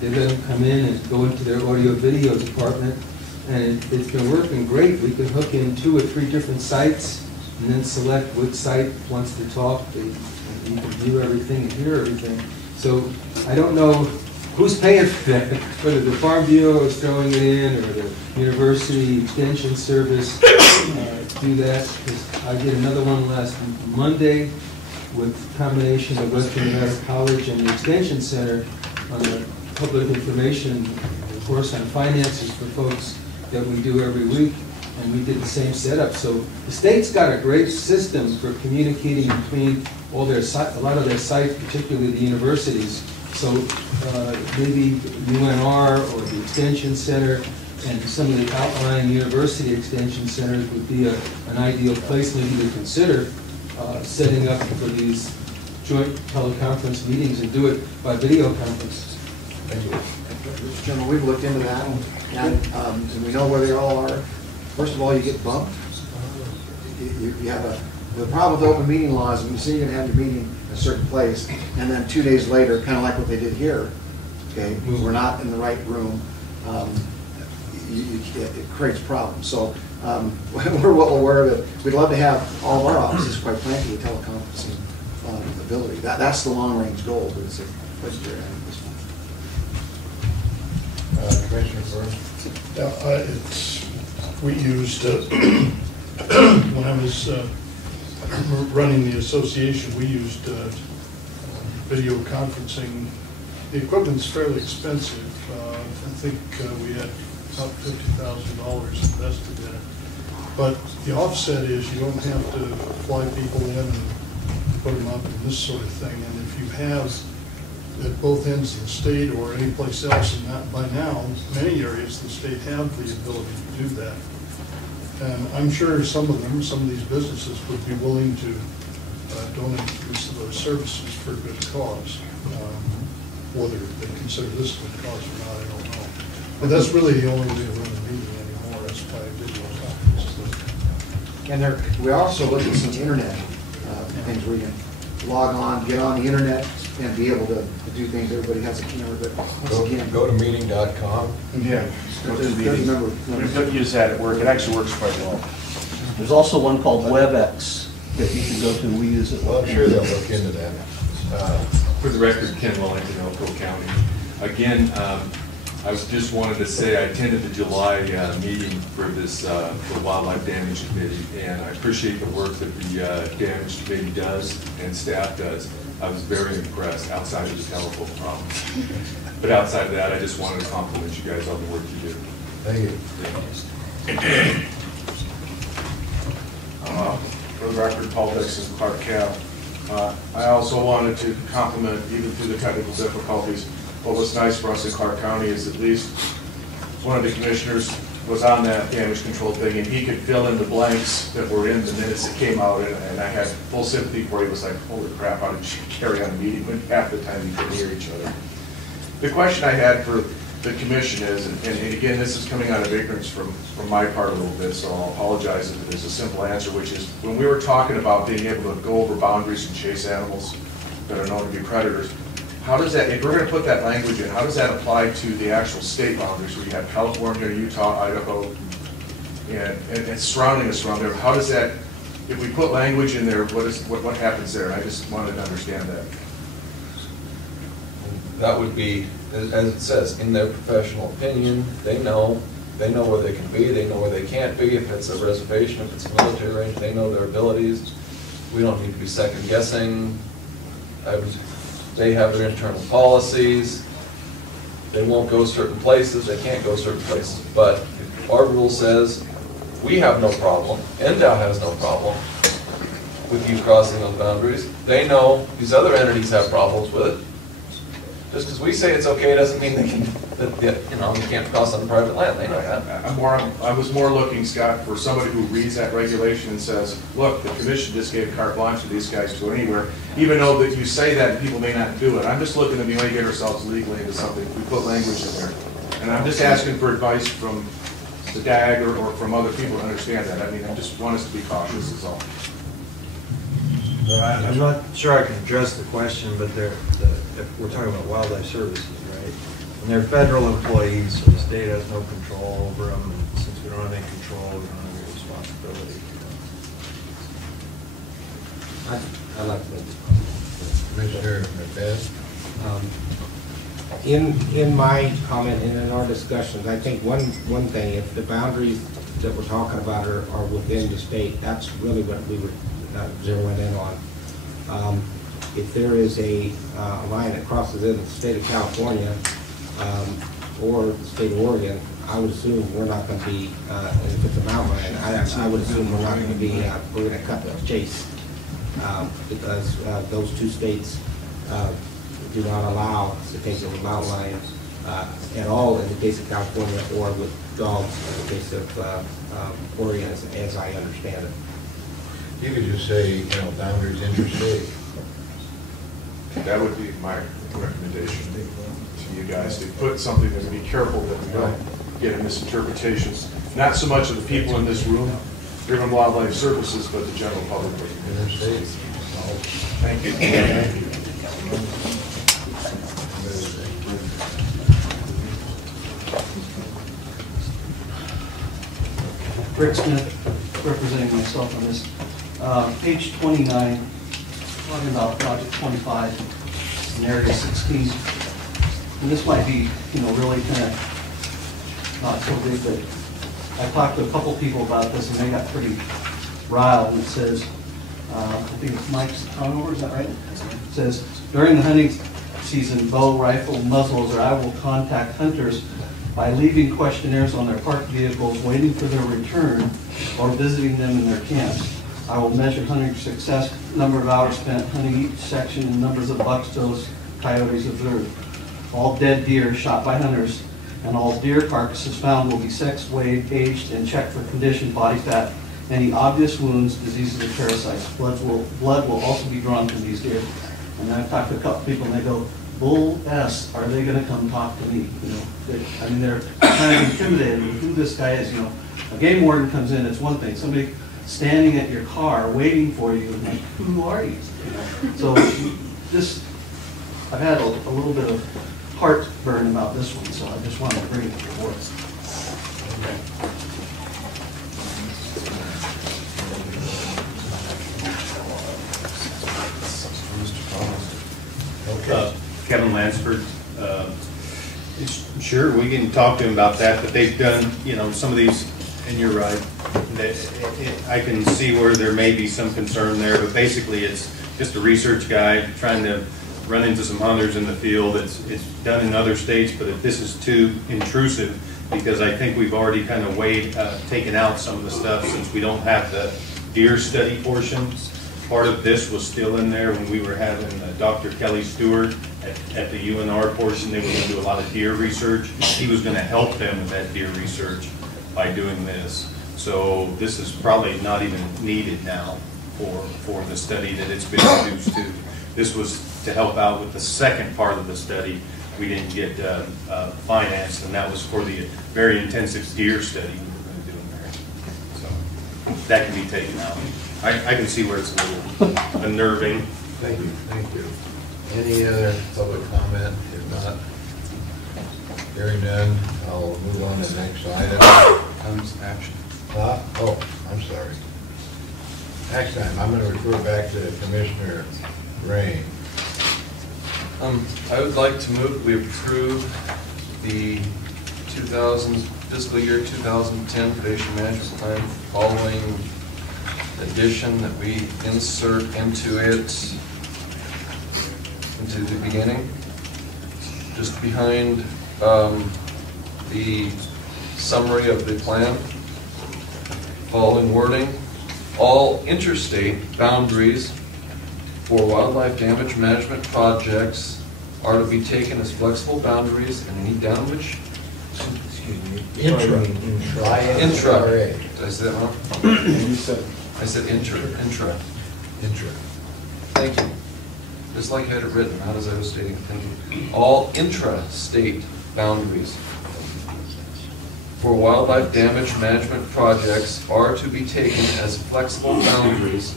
They let them come in and go into their audio-video department, and it's been working great. We can hook in 2 or 3 different sites, and then select which site wants to talk. You can view everything and hear everything. So I don't know who's paying for that, whether the Farm Bureau is throwing it in, or the University Extension Service do that. 'Cause I did another one last Monday with combination of Western Nevada College and the Extension Center on the public information course on finances for folks that we do every week, and we did the same setup. So the state's got a great system for communicating between all their a lot of their sites, particularly the universities. So maybe UNR or the Extension Center and some of the outlying university extension centers would be an ideal place maybe to consider setting up for these joint teleconference meetings and do it by video conference. Thank you. Mr. Chairman, we've looked into that, and we know where they all are. First of all, you get bumped. You have the problem with open meeting laws, when you say you're going to have your meeting in a certain place, and then 2 days later, kind of like what they did here, okay, we're not in the right room, it creates problems. So we're well aware of it. We'd love to have all of our offices, quite frankly, with teleconferencing ability. That's the long-range goal, but it's a budgetary item at this point. Commissioner Burns? Yeah, we used, when I was running the association, we used video conferencing. The equipment's fairly expensive. I think we had about $50,000 invested in it. But the offset is you don't have to fly people in and put them up and this sort of thing. And if you have at both ends of the state or any place else, and that by now, many areas of the state have the ability to do that. And I'm sure some of these businesses would be willing to donate use of those services for a good cause. Whether they consider this a good cause or not, I don't know. But that's really the only way to run a meeting anymore, is by video conference. And we also look at some internet things where you can log on, get on the internet, and be able to do things. Everybody has a camera, but once again, Go to meeting.com. Yeah. we don't use that at work. It actually works quite well. There's also one called WebEx that you can go to. We use it. Well, I'm sure they'll look into that. For the record, Ken Wellington, Elko County. Again, I just wanted to say I attended the July meeting for this the Wildlife Damage Committee, and I appreciate the work that the Damage Committee does and staff does. I was very impressed outside of the telephone problem. But outside of that, I just wanted to compliment you guys on the work you do. Thank you. For the record, Paul Dixon, Clark County. I also wanted to compliment, even through the technical difficulties, what was nice for us in Clark County is at least one of the commissioners was on that damage control thing, and he could fill in the blanks that were in the minutes that came out, and I had full sympathy for you. It was like, holy crap, how did you carry on a meeting when half the time you couldn't hear each other? The question I had for the commission is, and again, this is coming out of ignorance from my part a little bit, so I'll apologize if it is a simple answer, which is, when we were talking about being able to go over boundaries and chase animals that are known to be predators, how does that, if we're going to put that language in, how does that apply to the actual state boundaries where you have California, Utah, Idaho, and surrounding us around there? How does that, if we put language in there, what happens there? I just wanted to understand that. That would be, as it says, in their professional opinion, they know where they can be, they know where they can't be. If it's a reservation, if it's a military range, they know their abilities. We don't need to be second guessing. They have their internal policies. They won't go certain places, they can't go certain places. But if our rule says, we have no problem, NDOW has no problem with you crossing those boundaries, they know these other entities have problems with it. Just because we say it's okay doesn't mean they can, you know, you can't cross on private land, they know that. I was more looking, Scott, for somebody who reads that regulation and says, look, the commission just gave carte blanche to these guys to go anywhere, even though that you say that people may not do it. I'm just looking to be able to get ourselves legally into something, we put language in there. And I'm just asking for advice from the DAG or from other people to understand that. I mean, I just want us to be cautious, is all. I'm not sure I can address the question, but if we're talking about wildlife services, right? And they're federal employees, so the state has no control over them, and since we don't have any control, we don't have any responsibility. I'd like to make this Commissioner McBeth? In my comment and in our discussions, I think one thing, if the boundaries that we're talking about are within the state, that's really what we were zeroing in on. If there is a line that crosses in the state of California or the state of Oregon, I would assume we're not going to be, and if it's a mountain line, I would assume we're not going to be, we're going to cut the chase because those two states do not allow citation of mountain lions at all in the case of California, or with dogs in the case of Oregon, as I understand it. You could just say, you know, boundaries interstate. That would be my recommendation to you guys, to put something that would be careful that we don't get misinterpretations. Not so much of the people in this room, driven wildlife services, but the general public. Interstate. Thank you. Thank you. Rick Smith, representing myself on this. Page 29, talking about Project 25 in Area 16. And this might be, you know, really kind of not so big, but I talked to a couple people about this and they got pretty riled. And it says, I think it's Mike's Conover, is that right? It says, during the hunting season, bow, rifle, muzzles, or I will contact hunters by leaving questionnaires on their parked vehicles, waiting for their return, or visiting them in their camps. I will measure hunting success, number of hours spent hunting each section, and numbers of bucks, does, coyotes observed. All dead deer shot by hunters and all deer carcasses found will be sexed, weighed, aged, and checked for condition, body fat, any obvious wounds, diseases, or parasites. Blood will also be drawn from these deer. And I've talked to a couple people and they go, bull S, are they going to come talk to me? You know, I mean, they're kind of intimidated with who this guy is. You know, a game warden comes in, it's one thing. Somebody standing at your car waiting for you, and like, who are you? So this, I've had a little bit of heartburn about this one, so I just wanted to bring it to your board. Kevin Lansford. Sure, we can talk to him about that, but they've done, you know, some of these, and you're right, I can see where there may be some concern there, but basically it's just a research guide trying to run into some hunters in the field. It's done in other states, but if this is too intrusive, because I think we've already kind of taken out some of the stuff since we don't have the deer study portion. Part of this was still in there when we were having Dr. Kelly Stewart at the UNR portion. They were going to do a lot of deer research. He was going to help them with that deer research by doing this. So this is probably not even needed now for the study that it's been reduced to. This was to help out with the second part of the study. We didn't get financed, and that was for the very intensive deer study we were going to do in there. So that can be taken out. I can see where it's a little unnerving. Thank you, thank you. Any other public comment? If not, hearing none, I'll move on to the next item. Comes action. Oh, I'm sorry. Next time, I'm going to refer back to Commissioner Rain. I would like to move we approve the fiscal year 2010 predation management plan following addition that we insert into the beginning, just behind the summary of the plan. Following wording: all interstate boundaries for wildlife damage management projects are to be taken as flexible boundaries and any damage, excuse me. Intra. Intra. Did I say that wrong? You said, I said intra. Thank you. Just like I had it written, not as I was stating. Thank you. All intra-state boundaries for wildlife damage management projects are to be taken as flexible boundaries,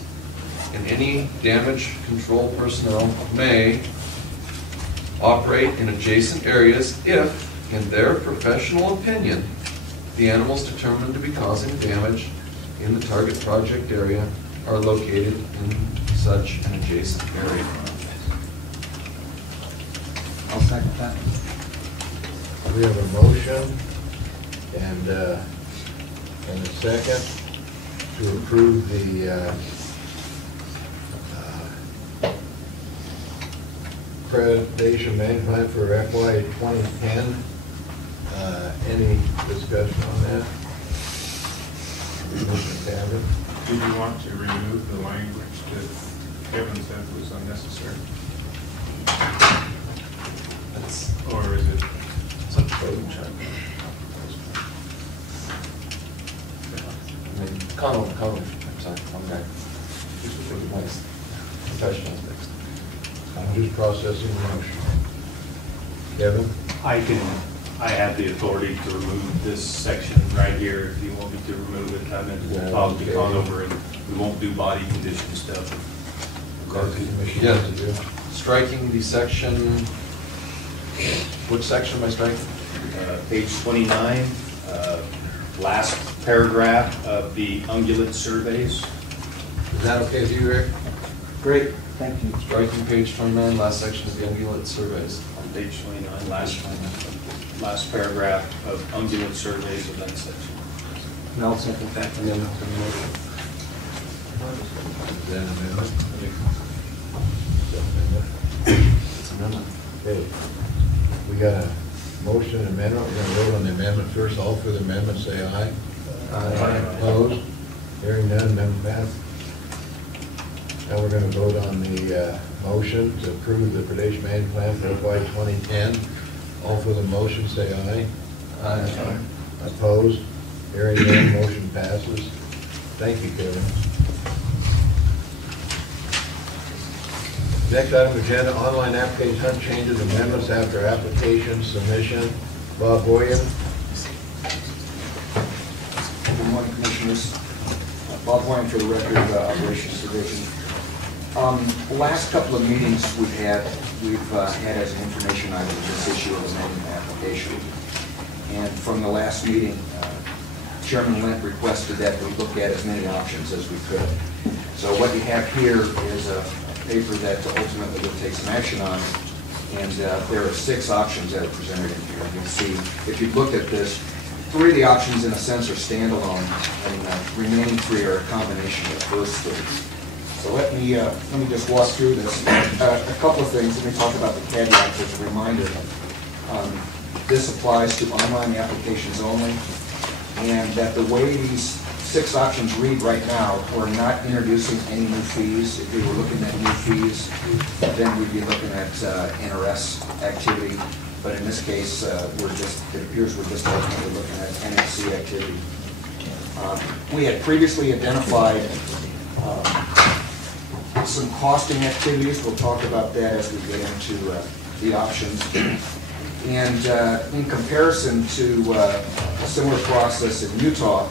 and any damage control personnel may operate in adjacent areas if, in their professional opinion, the animals determined to be causing damage in the target project area are located in such an adjacent area. I'll second that. We have a motion and a second to approve the accreditation management plan for FY 2010. Any discussion on that? Mr. Cabot? Did you want to remove the language that Kevin said was unnecessary? Or is it? It's a code check. Connell, I'm sorry, wrong guy. Nice. Professionals next. I'm just processing the motion. Kevin? I have the authority to remove this section right here if you want me to remove it. I meant we'll talk to Conover and we won't do body condition stuff. Yeah, striking the section, which section am I striking? Page 29, last paragraph of the ungulate surveys. Is that okay with you, Rick? Great, thank you. Striking page 29, last section of the ungulate surveys. On page 29, last paragraph of ungulate surveys of that section. And I'll second that amendment to the motion. Is that an amendment? It's an amendment. Okay. We got a motion and amendment. We're gonna vote on the amendment first. All for the amendment, say aye. Aye. Opposed? Hearing none, amendment passed. Now we're gonna vote on the motion to approve the predation management plan for FY 2010. All for the motion, say aye. Aye. Opposed? Hearing none, motion passes. Thank you, Kevin. Next item agenda, online application hunt changes, amendments after application submission. Bob Boyan. Good morning, Commissioners. Bob Warren for the Record Operations Division. The last couple of meetings we've had as an information item this issue of amendment application. And from the last meeting, Chairman Lent requested that we look at as many options as we could. So what you have here is a paper that ultimately we'll take some action on. And there are 6 options that are presented in here. You can see, if you look at this, 3 of the options in a sense are standalone, and the remaining 3 are a combination of those 3. So let me just walk through this. A couple of things. Let me talk about the caveats as a reminder. This applies to online applications only, and that the way these 6 options read right now, we're not introducing any new fees. If we were looking at new fees, then we'd be looking at NRS activity. But in this case, it appears we're just ultimately looking at NFC activity. We had previously identified some costing activities. We'll talk about that as we get into the options. And in comparison to a similar process in Utah,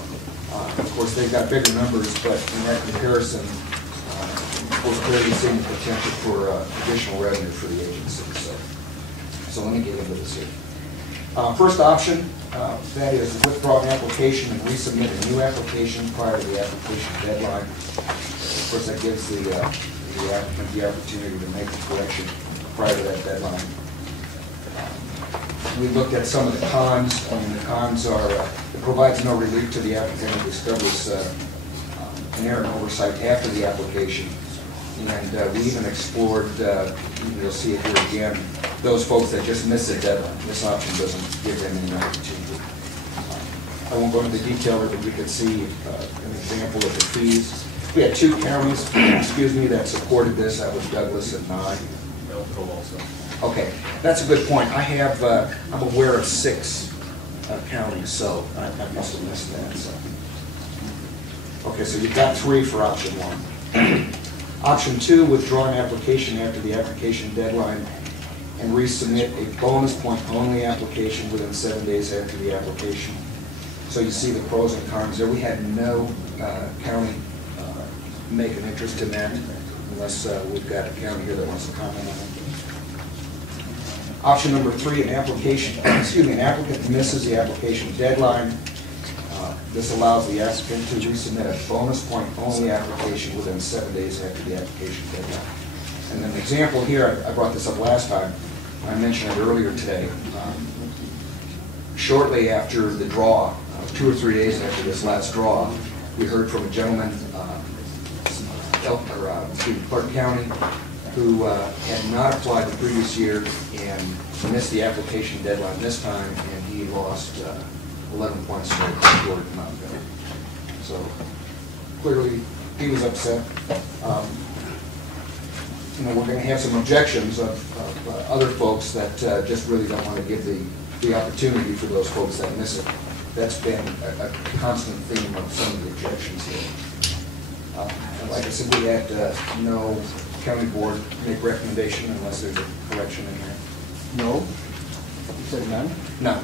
of course, they've got bigger numbers, but in that comparison, we're clearly seeing the potential for additional revenue for the agency. So let me get into this here. First option, that is withdraw an application and resubmit a new application prior to the application deadline. Of course, that gives the applicant the opportunity to make the correction prior to that deadline. We looked at some of the cons. I mean, the cons are it provides no relief to the applicant who discovers an error and oversight after the application. And we even explored, you'll see it here again, those folks that just miss a deadline. This option doesn't give them any opportunity. I won't go into the detail, but you can see an example of the fees. We had 2 counties, excuse me, that supported this. That was Douglas and Nye. Elko also. Okay, that's a good point. I have, I'm aware of 6 counties, so I must have missed that, so. Okay, so you've got 3 for option 1. Option 2, withdraw an application after the application deadline and resubmit a bonus point only application within 7 days after the application. So you see the pros and cons there. We had no county make an interest in that unless we've got a county here that wants to comment on it. Option number 3, an applicant misses the application deadline. This allows the applicant to resubmit a bonus point only application within 7 days after the application deadline. And an example here, I brought this up last time, I mentioned it earlier today. Shortly after the draw, 2 or 3 days after this last draw, we heard from a gentleman, Clark County, who had not applied the previous year and missed the application deadline this time, and he lost 11 points to Gordon Montgomery. So clearly, he was upset. We're going to have some objections of other folks that just really don't want to give the opportunity for those folks that miss it. That's been a constant theme of some of the objections here. And like I said, we had no county board make recommendation unless there's a correction in there. No? You said none? No.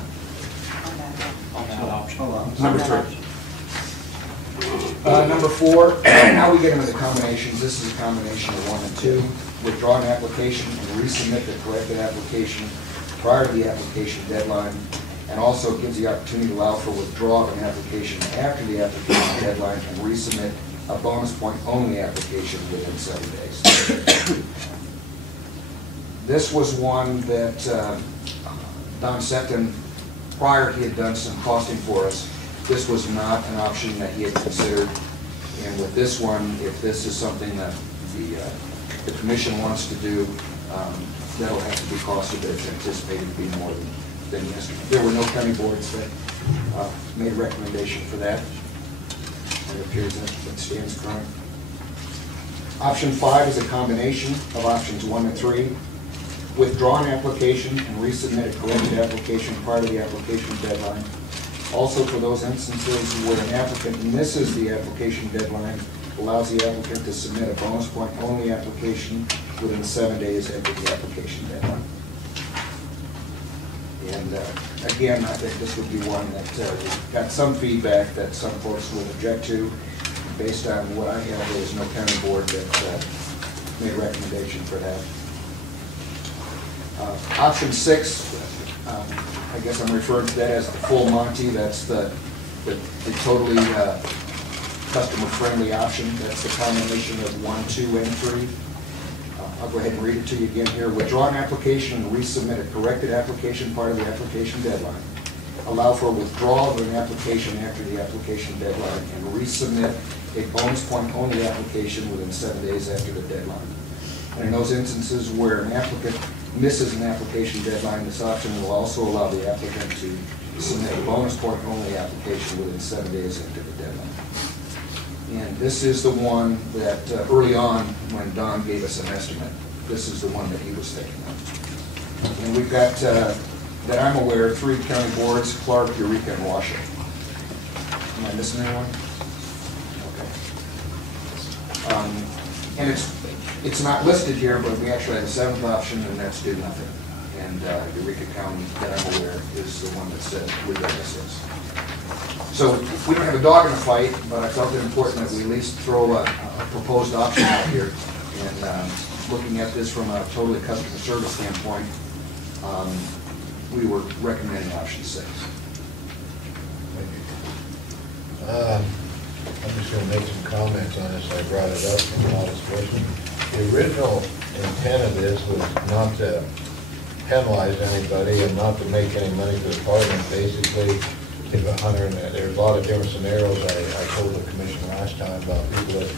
On that option. Number 3. Number 4, now we get into the combinations. This is a combination of 1 and 2. Withdraw an application and resubmit the corrected application prior to the application deadline, and also gives the opportunity to allow for withdrawal of an application after the application deadline and resubmit a bonus point only application within 7 days. This was one that Don Septon, prior he had done some costing for us. This was not an option that he had considered. And with this one, if this is something that the commission wants to do, that'll have to be costed, but it's anticipated to be more than yesterday. There were no county boards that made a recommendation for that. It appears that stands current. Option 5 is a combination of options 1 and 3. Withdraw an application and resubmit a corrected application prior to the application deadline. Also, for those instances where an applicant misses the application deadline, allows the applicant to submit a bonus point only application within 7 days after the application deadline. And again, I think this would be one that we've got some feedback that some folks would object to. Based on what I have, there was no county board that made a recommendation for that. Option 6, I guess I'm referring to that as the full Monty. That's the totally customer-friendly option. That's the combination of 1, 2, and 3. I'll go ahead and read it to you again here. Withdraw an application and resubmit a corrected application prior to the application deadline. Allow for withdrawal of an application after the application deadline and resubmit a bonus point only application within 7 days after the deadline. And in those instances where an applicant misses an application deadline, this option will also allow the applicant to submit a bonus point only application within 7 days after the deadline. And this is the one that early on, when Don gave us an estimate, this is the one that he was thinking of. And we've got, that I'm aware of, 3 county boards: Clark, Eureka, and Washoe. Am I missing anyone? Okay. And it's not listed here, but we actually have a 7th option, and that's do nothing. And Eureka County, that I'm aware, is the one that said regardless is. So we don't have a dog in the fight, but I felt it important that we at least throw a proposed option out here. And looking at this from a totally customer service standpoint, we were recommending option 6. I'm just going to make some comments on this. I brought it up in a lot of discussion. The original intent of this was not to penalize anybody and not to make any money for the department. Basically, if a hunter, and there's a lot of different scenarios. I told the commission last time about people that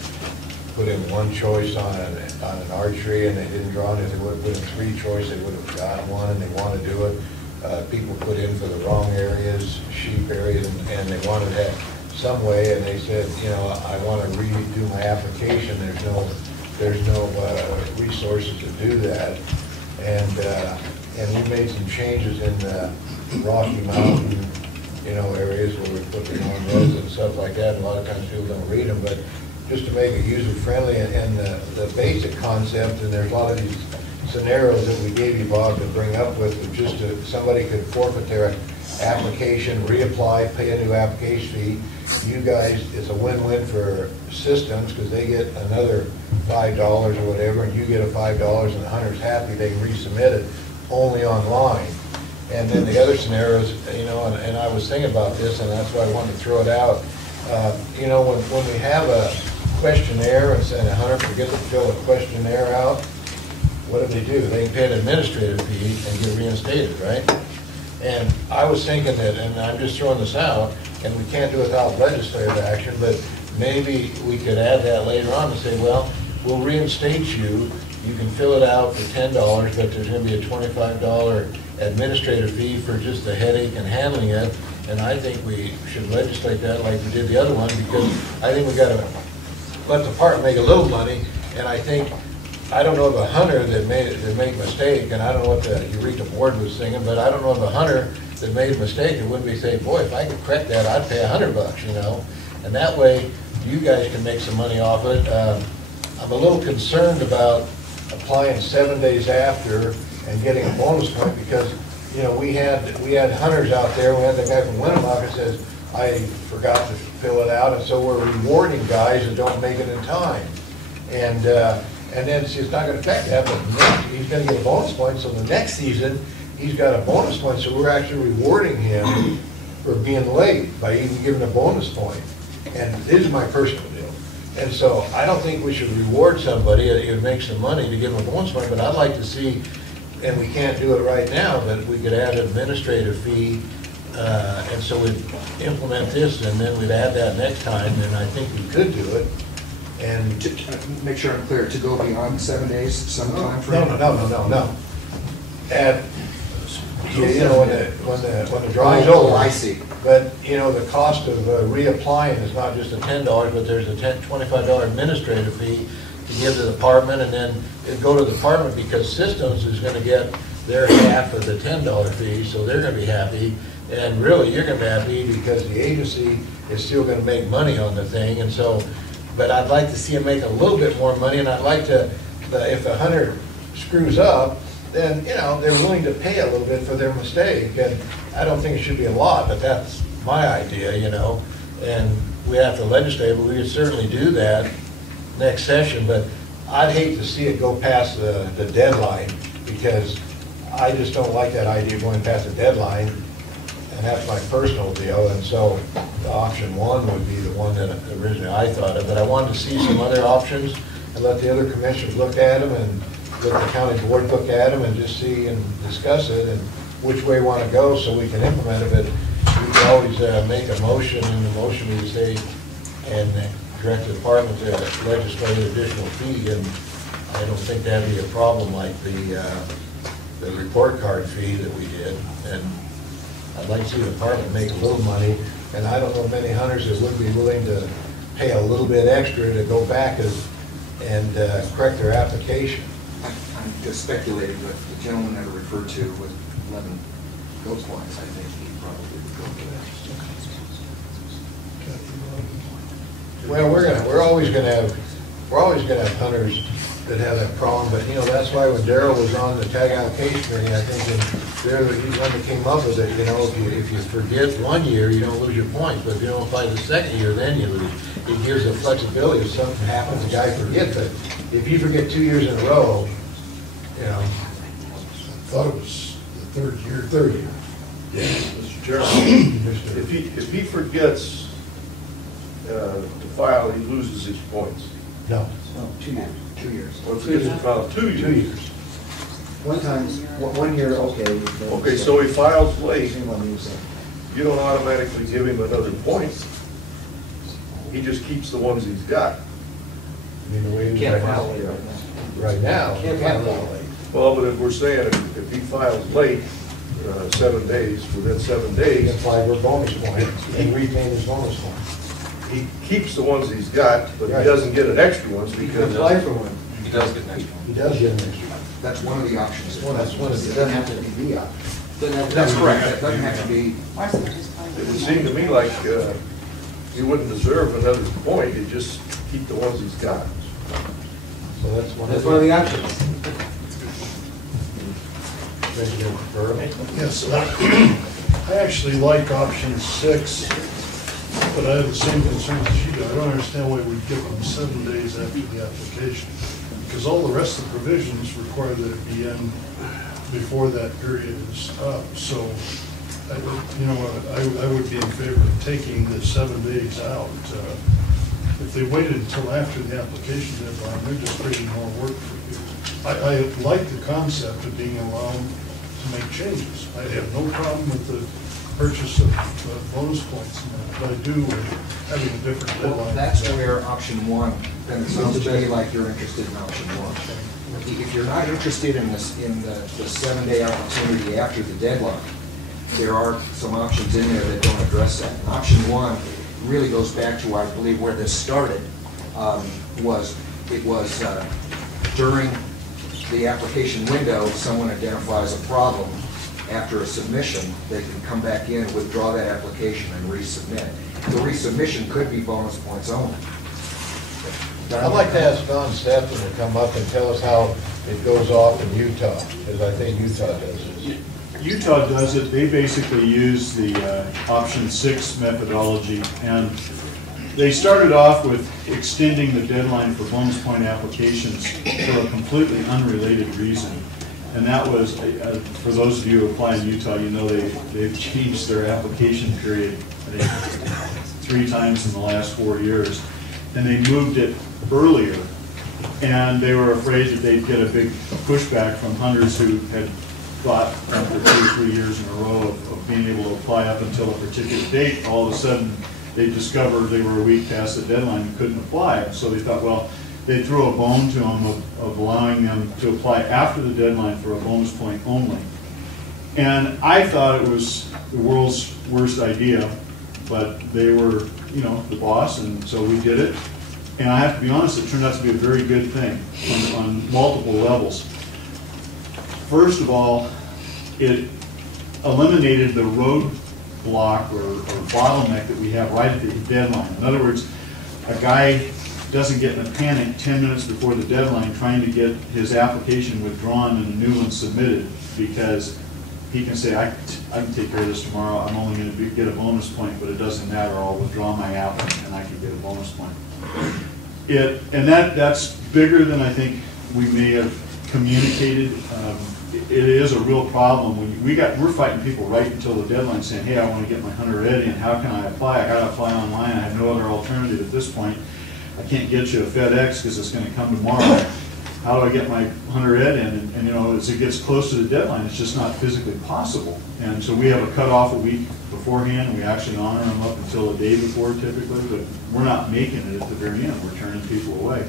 put in 1 choice on an archery and they didn't draw it. If they would have put in 3 choice, they would have got one, and they want to do it. People put in for the wrong areas, sheep areas, and they wanted that some way, and they said, you know, I want to redo my application. There's no resources to do that. And we made some changes in the Rocky Mountain, areas where we put the non-roads and stuff like that. And a lot of times people don't read them, but just to make it user-friendly and the basic concept, and there's a lot of these scenarios that we gave you, Bob, to bring up with, just somebody could forfeit their application, reapply, pay a new application fee. You guys, it's a win-win for systems because they get another $5 or whatever, and you get a $5, and the hunter's happy, they can resubmit it only online. And then the other scenarios, and I was thinking about this, and that's why I wanted to throw it out. When we have a questionnaire and say a hunter forgets to fill a questionnaire out, what do? They can pay an administrative fee and get reinstated, right? And I was thinking that, and I'm just throwing this out, and we can't do it without legislative action, but maybe we could add that later on and say, well, we'll reinstate you. You can fill it out for $10, but there's going to be a $25 administrative fee for just the headache and handling it. And I think we should legislate that like we did the other one, because I think we got to let the park make a little money. And I don't know of a hunter that made a mistake, and I don't know what the Eureka board was thinking, but I don't know of a hunter that made a mistake that wouldn't be saying, boy, if I could correct that, I'd pay $100, And that way, you guys can make some money off it. I'm a little concerned about applying 7 days after and getting a bonus point, because we had hunters out there. We had the guy from Winnemucca that says, I forgot to fill it out, and so we're rewarding guys that don't make it in time. And then it's not going to affect that, but he's going to get a bonus point, so the next season he's got a bonus point, so we're actually rewarding him for being late by even giving a bonus point. And this is my personal deal. And so I don't think we should reward somebody who makes some money to give them a bonus point, but I'd like to see, and we can't do it right now, but we could add an administrative fee, and so we'd implement this, and then we'd add that next time, and I think we could do it. And to make sure I'm clear, to go beyond 7 days, some time frame? No. And when the drawing's over. I see. But the cost of reapplying is not just the $10, but there's a $25 administrative fee to give the department, and then it go to the department because Systems is going to get their half of the $10 fee, so they're going to be happy. And really, you're going to be happy because the agency is still going to make money on the thing, and so. But I'd like to see them make a little bit more money, and I'd like to, if the hunter screws up, then, they're willing to pay a little bit for their mistake. And I don't think it should be a lot, but that's my idea, And we have to legislate, but we could certainly do that next session. But I'd hate to see it go past the deadline, because I just don't like that idea of going past the deadline. And that's my personal deal, and so the option one would be the one that originally I thought of, but I wanted to see some other options and let the other commissioners look at them and let the county board look at them and just see and discuss it and which way we want to go so we can implement it. But we can always make a motion, and the motion we say, and direct the department to legislate additional fee, and I don't think that'd be a problem like the report card fee that we did. And I'd like to see the department make a little money, and I don't know many hunters that would be willing to pay a little bit extra to go back and correct their application. I'm just speculating, but the gentleman that I referred to with 11 goats wise, I think he probably would go for that. Well, we're always gonna have hunters that have that problem, but that's why when Darrell was on the tag allocation hearing, I think he's one that came up with it. If you forget 1 year, you don't lose your points, but if you don't apply the second year, then you lose. It gives a flexibility. If something happens, the guy forgets it. If you forget 2 years in a row, I thought it was the third year. Yeah, Mr. Chairman, if he forgets to file, he loses his points. No. 2 years. 2 years. Well, if he doesn't file 2 years. 2 years. One time, 1 year, okay. Okay, so he files late. You don't automatically give him another point. He just keeps the ones he's got. The way it is Can't right file now. late Right now, Can't file late. Well, but if we're saying if he files late, 7 days, within 7 He days, applied for a bonus point and retain his bonus point. he keeps the ones he's got, but he Right. doesn't get an extra ones You can because. apply for one. He does get an extra one. He does get an extra. That's one of the options. Well, that's one of the, it doesn't have to be the option. That's correct, that doesn't have to be. It would seem to me like he wouldn't deserve another point, he'd just keep the ones he's got. So that's one That's one of the options. Commissioner Burrow? Yes, I actually like option 6, but I have the same concerns as you do. I don't understand why we'd give them 7 days after the application, because all the rest of the provisions require that it be in before that period is up. So, I would be in favor of taking the 7 days out. If they waited until after the application deadline, they're just creating more work for you. I like the concept of being allowed to make changes. I have no problem with the purchase of bonus points, but I do with having a different deadline. Well, that's where option 1, then it sounds to me like you're interested in option 1. If you're not interested in this, in the 7-day opportunity after the deadline, there are some options in there that don't address that. And option 1 really goes back to, I believe, where this started, was during the application window, if someone identifies a problem after a submission, they can come back in, withdraw that application, and resubmit. The resubmission could be bonus points only. I'd like to ask Don Stephen to come up and tell us how it goes off in Utah, because I think Utah does this. Utah does it. They basically use the option 6 methodology, and they started off with extending the deadline for bonus point applications for a completely unrelated reason. And that was, for those of you who apply in Utah, you know they've changed their application period, I think, 3 times in the last 4 years. And they moved it earlier, and they were afraid that they'd get a big pushback from hunters who had thought after 2 or 3 years in a row of being able to apply up until a particular date, all of a sudden they discovered they were a week past the deadline and couldn't apply. So they thought, well, they threw a bone to them of allowing them to apply after the deadline for a bonus point only. And I thought it was the world's worst idea, but they were, you know, the boss, and so we did it. And I have to be honest, it turned out to be a very good thing on multiple levels. First of all, it eliminated the roadblock or bottleneck that we have right at the deadline. In other words, a guy doesn't get in a panic 10 minutes before the deadline trying to get his application withdrawn and a new one submitted, because he can say, I can take care of this tomorrow, I'm only going to get a bonus point, but it doesn't matter, I'll withdraw my app and I can get a bonus point. And that's bigger than I think we may have communicated. It is a real problem. We're fighting people right until the deadline saying, hey, I want to get my Hunter Ed in, how can I apply? I got to apply online, I have no other alternative at this point. I can't get you a FedEx because it's going to come tomorrow. How do I get my Hunter Ed in? And you know, as it gets close to the deadline, it's just not physically possible. And so we have a cutoff a week beforehand. We actually honor them up until a day before typically, but we're not making it at the very end. We're turning people away.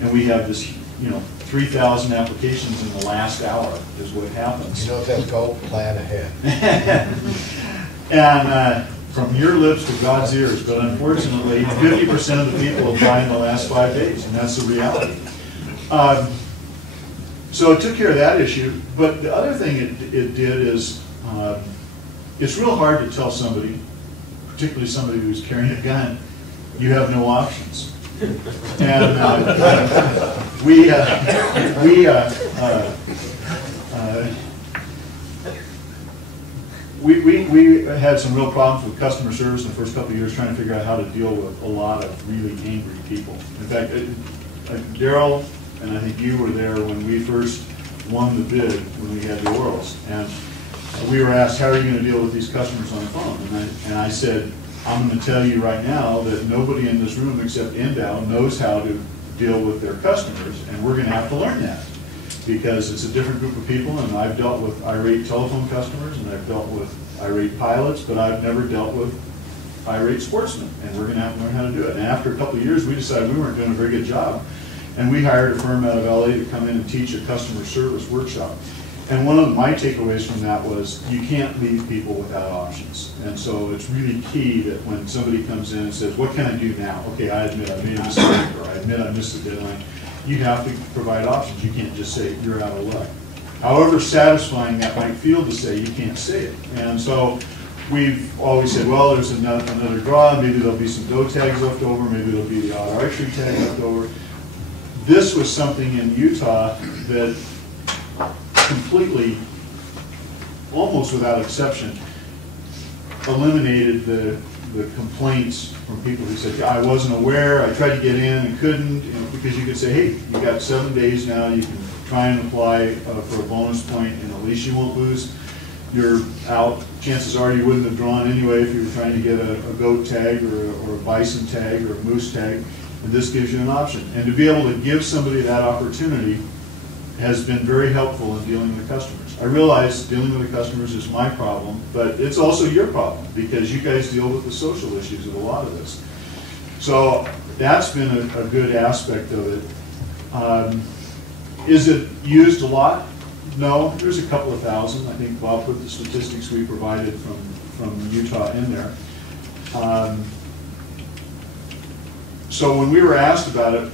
And we have this, you know, 3,000 applications in the last hour is what happens. You know what that's called? Plan ahead. And from your lips to God's ears, but unfortunately, 50% of the people apply in the last 5 days, and that's the reality. So it took care of that issue, but the other thing it did is, it's real hard to tell somebody, particularly somebody who's carrying a gun, you have no options. And we had some real problems with customer service in the first couple of years trying to figure out how to deal with a lot of really angry people. In fact, Daryl, and I think you were there when we first won the bid when we had the orals, and we were asked, how are you going to deal with these customers on the phone? And I said, I'm going to tell you right now that nobody in this room except NDOW knows how to deal with their customers, and we're going to have to learn that, because it's a different group of people, and I've dealt with irate telephone customers, and I've dealt with irate pilots, but I've never dealt with irate sportsmen, and we're going to have to learn how to do it. And after a couple of years, we decided we weren't doing a very good job, and we hired a firm out of LA to come in and teach a customer service workshop. And one of my takeaways from that was you can't leave people without options. And so it's really key that when somebody comes in and says, what can I do now? Okay, I admit I made a mistake, or I admit I missed the deadline. you have to provide options. You can't just say you're out of luck. However satisfying that might feel to say, you can't say it. And so we've always said, well, there's another draw, maybe there'll be some doe tags left over, maybe there'll be the odd archery tag left over. This was something in Utah that completely, almost without exception, eliminated the complaints from people who said, yeah, I wasn't aware, I tried to get in and couldn't, because you could say, hey, you got 7 days now, you can try and apply for a bonus point, and at least you won't lose. You're out. Chances are you wouldn't have drawn anyway if you were trying to get a goat tag or a bison tag or a moose tag, and this gives you an option. And to be able to give somebody that opportunity has been very helpful in dealing with customers. I realize dealing with the customers is my problem, but it's also your problem because you guys deal with the social issues of a lot of this. So that's been a good aspect of it. Is it used a lot? No, there's a couple of thousand. I think Bob put the statistics we provided from Utah in there. So when we were asked about it,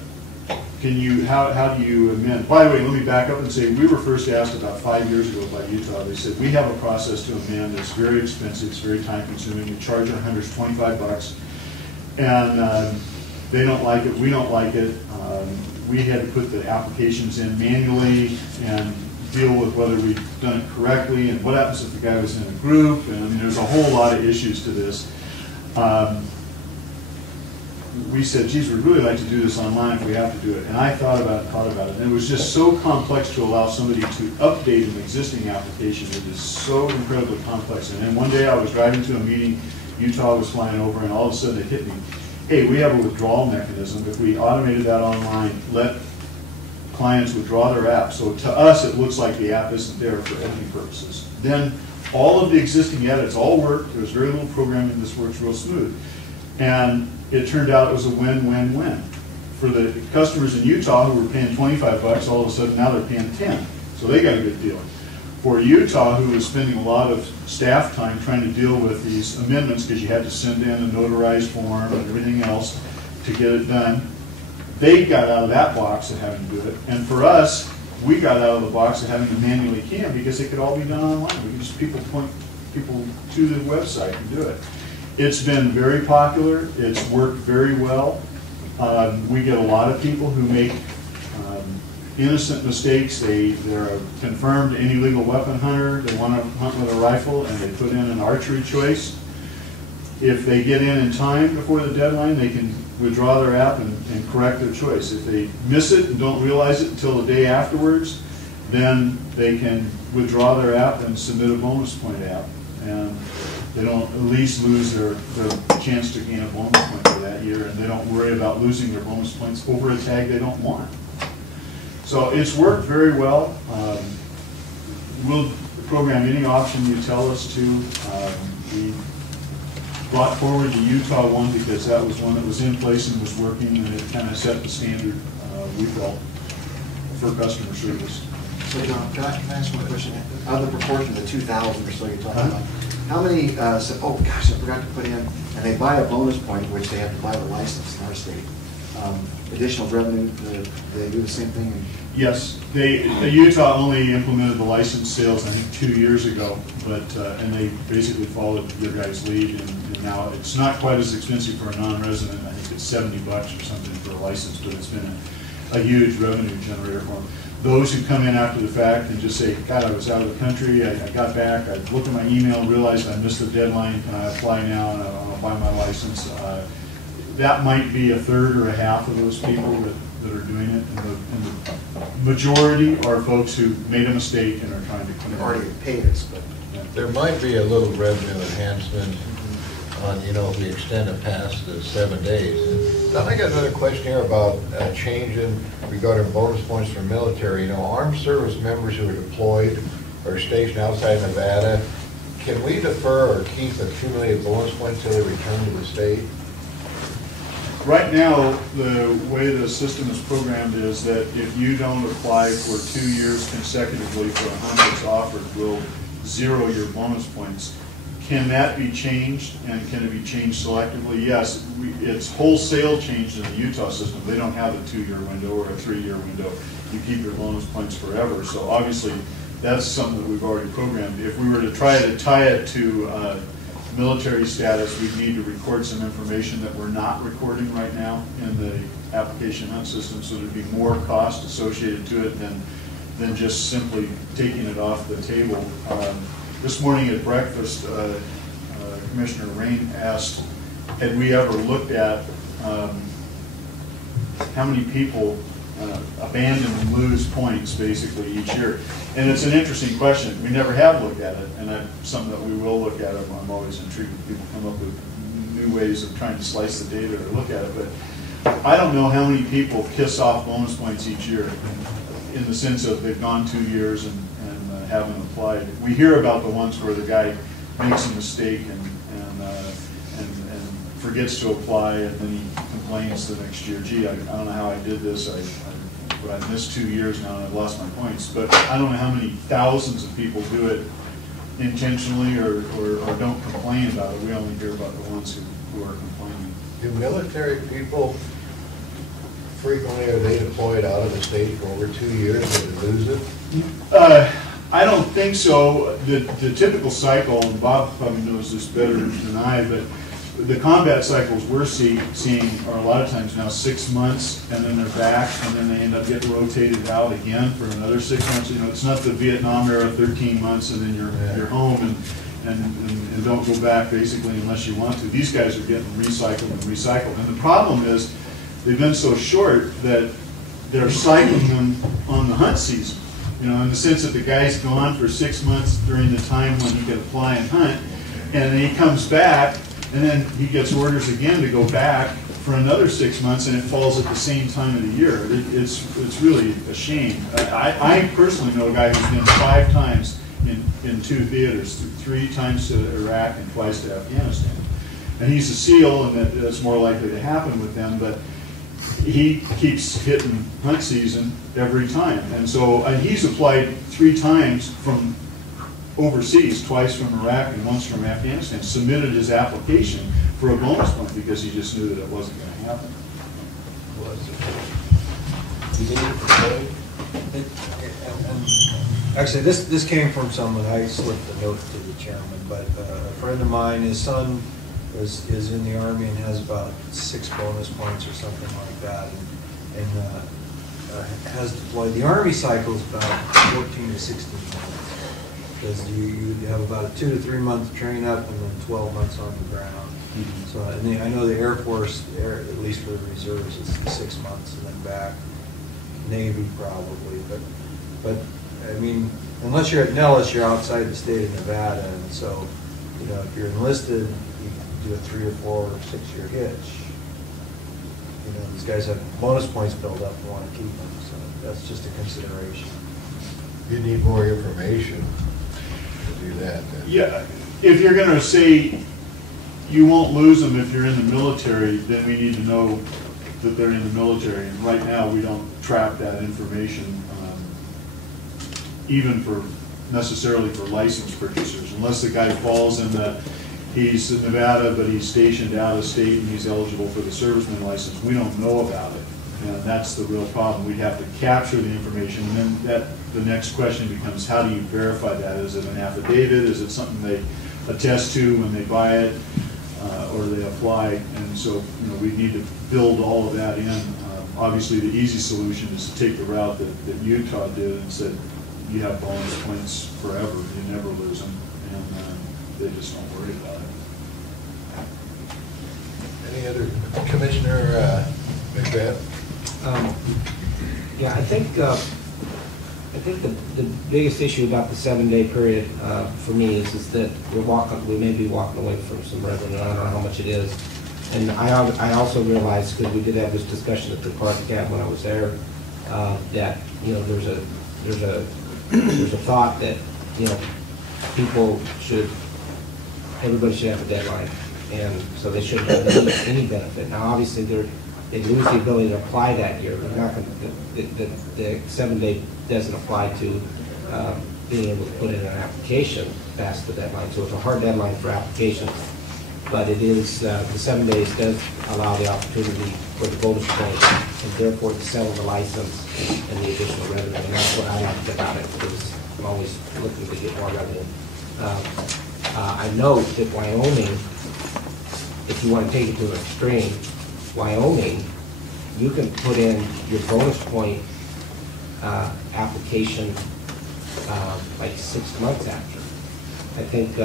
how do you amend? By the way, let me back up and say we were first asked about 5 years ago by Utah. They said, we have a process to amend. It's very expensive. It's very time consuming. We charge our hunters $25. And they don't like it. We don't like it. We had to put the applications in manually and deal with whether we've done it correctly and what happens if the guy was in a group. And I mean, there's a whole lot of issues to this. We said, geez, we'd really like to do this online if we have to do it. And I thought about it. And it was just so complex to allow somebody to update an existing application. It is so incredibly complex. And then one day I was driving to a meeting, Utah was flying over, and all of a sudden it hit me. Hey, we have a withdrawal mechanism. If we automated that online, let clients withdraw their app. So to us, it looks like the app isn't there for editing purposes. Then all of the existing edits all worked. There was very little programming. This works real smooth. And it turned out it was a win-win-win. For the customers in Utah who were paying $25, all of a sudden now they're paying $10. So they got a good deal. For Utah, who was spending a lot of staff time trying to deal with these amendments because you had to send in a notarized form and everything else to get it done, they got out of that box of having to do it. And for us, we got out of the box of having to manually can because it could all be done online. We could just point people to the website and do it. It's been very popular. It's worked very well. We get a lot of people who make innocent mistakes. They're a confirmed any legal weapon hunter. They want to hunt with a rifle, and they put in an archery choice. If they get in time before the deadline, they can withdraw their app and correct their choice. If they miss it and don't realize it until the day afterwards, then they can withdraw their app and submit a bonus point app. And they don't at least lose their chance to gain a bonus point for that year, and they don't worry about losing their bonus points over a tag they don't want. So it's worked very well. We'll program any option you tell us to. We brought forward the Utah one because that was one that was in place and was working, and it kind of set the standard we felt for customer service. So John, can I ask one question? Out of the proportion of the 2,000 or so you're talking about, how many said, oh gosh, I forgot to put in, and they buy a bonus point, which they have to buy the license in our state. Additional revenue, they do the same thing? Yes, Utah only implemented the license sales, I think, 2 years ago, but and they basically followed your guys' lead, and now it's not quite as expensive for a non-resident. I think it's $70 or something for a license, but it's been a huge revenue generator for them. Those who come in after the fact and just say, God, I was out of the country, I got back, I looked at my email, realized I missed the deadline, can I apply now and I'll buy my license? That might be a third or a half of those people that are doing it, and the majority are folks who made a mistake and are trying to clean it up. Already paid us, but there might be a little revenue enhancement on, if we extend it past the 7 days. Now I got another question here about changing regarding bonus points for military. Armed service members who are deployed or stationed outside Nevada, can we defer or keep accumulated bonus points until they return to the state? Right now, the way the system is programmed is that if you don't apply for 2 years consecutively for a hunt that's offered, we'll zero your bonus points. can that be changed, and can it be changed selectively? Yes, it's wholesale changed in the Utah system. They don't have a 2-year window or a 3-year window. You keep your bonus points forever. So obviously, that's something that we've already programmed. If we were to try to tie it to military status, we'd need to record some information that we're not recording right now in the application hunt system, so there'd be more cost associated to it than just simply taking it off the table. This morning at breakfast, Commissioner Rain asked, had we ever looked at how many people abandon and lose points basically each year? And it's an interesting question. We never have looked at it, and that's something that we will look at. I'm always intrigued when people come up with new ways of trying to slice the data or look at it, but I don't know how many people kiss off bonus points each year in the sense of they've gone 2 years and haven't applied. We hear about the ones where the guy makes a mistake and forgets to apply, and then he complains the next year, gee, I don't know how I did this, but I missed 2 years now and I've lost my points. But I don't know how many thousands of people do it intentionally or don't complain about it. We only hear about the ones who are complaining. Do military people frequently, are they deployed out of the state for over 2 years and they lose it? I don't think so. The typical cycle, and Bob probably knows this better than I, but the combat cycles we're seeing are a lot of times now 6 months, and then they're back, and then they end up getting rotated out again for another 6 months. You know, it's not the Vietnam era 13 months and then you're home and don't go back basically unless you want to. These guys are getting recycled and recycled, and the problem is they've been so short that they're cycling them on the hunt season. You know, in the sense that the guy's gone for 6 months during the time when he can apply and hunt, and then he comes back, and then he gets orders again to go back for another 6 months, and it falls at the same time of the year. It's really a shame. I personally know a guy who's been 5 times in 2 theaters, 3 times to Iraq and twice to Afghanistan. And he's a SEAL, and that's more likely to happen with them, but he keeps hitting hunt season every time. And so he's applied 3 times from overseas, twice from Iraq and once from Afghanistan, submitted his application for a bonus point because he just knew that it wasn't going to happen. Actually, this came from someone. I slipped a note to the chairman, but a friend of mine, his son is in the Army and has about 6 bonus points or something like that, and has deployed. The Army cycle is about 14 to 16 months, because you have about a 2 to 3 month train up and then 12 months on the ground. So I know the Air Force, at least for the reserves, it's 6 months and then back. Navy probably, but I mean, unless you're at Nellis, you're outside the state of Nevada, and so, you know, if you're enlisted, you can do a 3 or 4 or 6 year hitch. You know, these guys have bonus points built up and want to keep them, so that's just a consideration. You need more information to do that. Then. Yeah, if you're going to say you won't lose them if you're in the military, then we need to know that they're in the military. And right now, we don't track that information, even for necessarily for licensed purchasers, unless the guy falls in the, he's in Nevada, but he's stationed out of state and he's eligible for the serviceman license. We don't know about it, and that's the real problem. We'd have to capture the information, and then the next question becomes, how do you verify that? Is it an affidavit? Is it something they attest to when they buy it, or they apply? And so, you know, we need to build all of that in. Obviously, the easy solution is to take the route that Utah did and said, you have bonus points forever, you never lose them, and they just don't worry about it. Any other Commissioner McBeth? Yeah, I think the biggest issue about the 7-day period for me is that we may be walking away from some revenue. I don't know how much it is, and I also realized, because we did have this discussion at the park camp when I was there, that, you know, there's a thought that, you know, everybody should have a deadline, and so they shouldn't have any benefit. Now, obviously, they lose the ability to apply that year. They're not going to, the 7-day doesn't apply to being able to put in an application past the deadline. So it's a hard deadline for applications. But it is, the 7 days does allow the opportunity for the bonus points and therefore the sale of the license and the additional revenue. And that's what I like about it, because I'm always looking to get more revenue. I note that Wyoming, if you want to take it to an extreme, Wyoming, you can put in your bonus point application like 6 months after. I think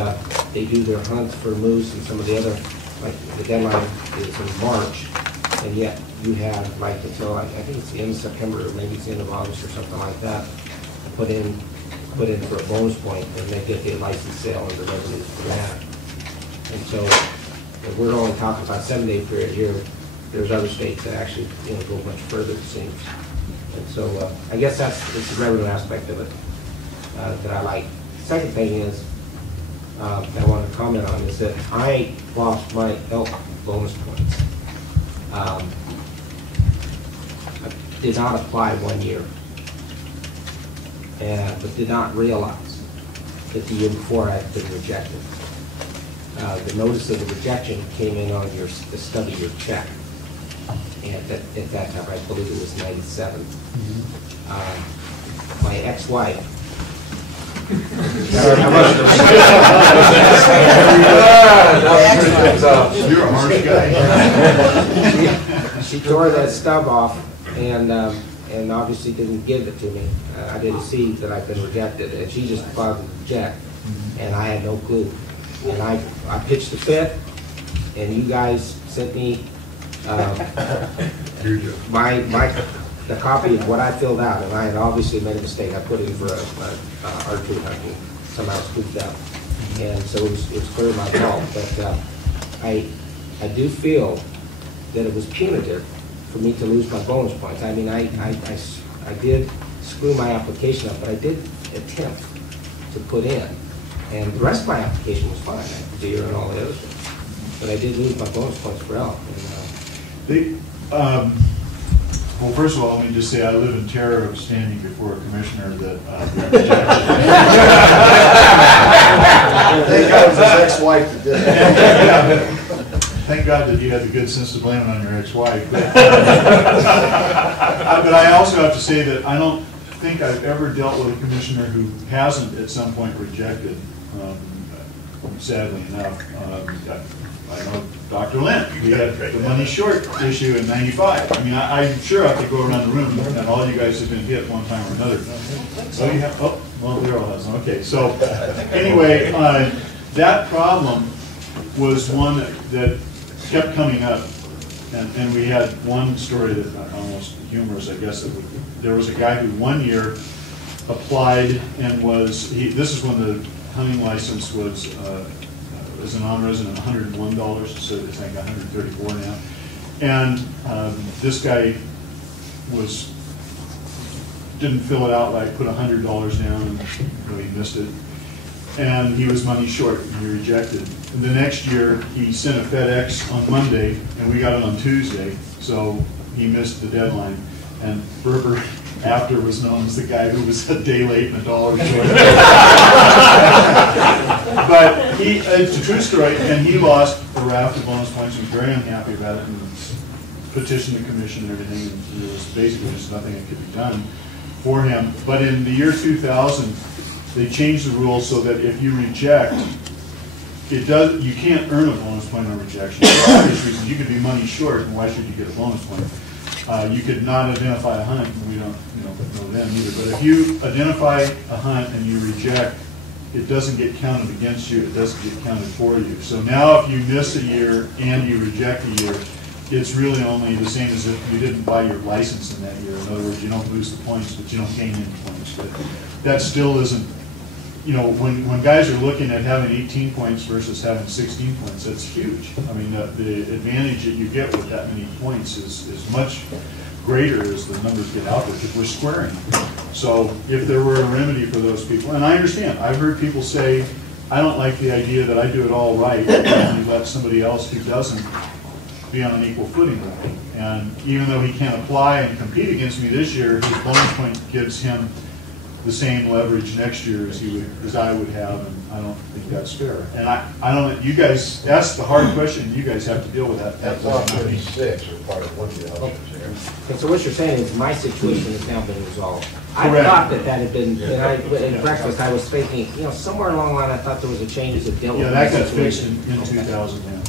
they do their hunts for moose and some of the other, like the deadline is in March, and yet you have like until I think it's the end of September or maybe it's the end of August or something like that to put in for a bonus point, and they get the license sale and the revenues for that. And so if we're only talking about 7 day period here. There's other states that actually go much further, it seems. And so I guess it's the revenue aspect of it that I like. Second thing is that I want to comment on is that I lost my elk bonus points. I did not apply 1 year, but did not realize that the year before I had been rejected. The notice of the rejection came in on the stub of your check. And at that time, I believe it was 97. My ex-wife. You're a harsh guy. She tore that stub off and obviously didn't give it to me. I didn't see that I'd been rejected, and she just filed to reject, and I had no clue. And I pitched the fit, and you guys sent me the copy of what I filled out, and I had obviously made a mistake. I put in for a archery hunt and somehow scooped up, and so it was clearly my fault. But I do feel that it was punitive for me to lose my bonus points. I mean, I did screw my application up, but I did attempt to put in, and the rest of my application was fine. I had deer and all the other stuff, but I did lose my bonus points for elk. Well, first of all, let me just say I live in terror of standing before a commissioner that Thank God it was his ex-wife that did it. Thank God that you had the good sense to blame it on your ex-wife. But I also have to say that I don't think I've ever dealt with a commissioner who hasn't at some point rejected, sadly enough. I know Dr. Lent, we had the money short issue in '95. I mean, I'm sure I could go around the room and all you guys have been hit one time or another. Oh, you have? Oh, well, they're all has. Okay, so anyway, that problem was one that kept coming up. And we had one story that almost humorous, I guess. There was a guy who 1 year applied and this is when the hunting license was, as a non-resident, $101, so it's like $134 now. And this guy didn't fill it out right, put $100 down, and he missed it. And he was money short, and he rejected. And the next year, he sent a FedEx on Monday, and we got it on Tuesday, so he missed the deadline. And Berber after was known as the guy who was a day late and $1 short. But it's a true story, and he lost a raft of bonus points. He was very unhappy about it and petitioned the commission and everything, and there was basically just nothing that could be done for him. But in the year 2000, they changed the rules so that if you reject, you can't earn a bonus point on rejection. For obvious reasons, you could be money short, and why should you get a bonus point? You could not identify a hunt, and we don't know them either. But if you identify a hunt and you reject, it doesn't get counted against you, it doesn't get counted for you. So now if you miss a year and you reject a year, it's really only the same as if you didn't buy your license in that year. In other words, you don't lose the points, but you don't gain any points. But that still isn't, when guys are looking at having 18 points versus having 16 points, that's huge. I mean, the advantage that you get with that many points is much greater as the numbers get out there, because we're squaring. So if there were a remedy for those people, and I understand, I've heard people say, I don't like the idea that I do it all right and you let somebody else who doesn't be on an equal footing with me. And even though he can't apply and compete against me this year, his bonus point gives him the same leverage next year as I would have, and I don't think that's fair. And I don't, you guys, that's the hard question, you guys have to deal with that. That's off 36, or part of one of the options here. And so what you're saying is my situation has now been resolved. I Correct. thought that had been, and at breakfast, I was thinking, somewhere along the line, I thought there was a change that dealt with Yeah, that my got fixed situation. in 2010.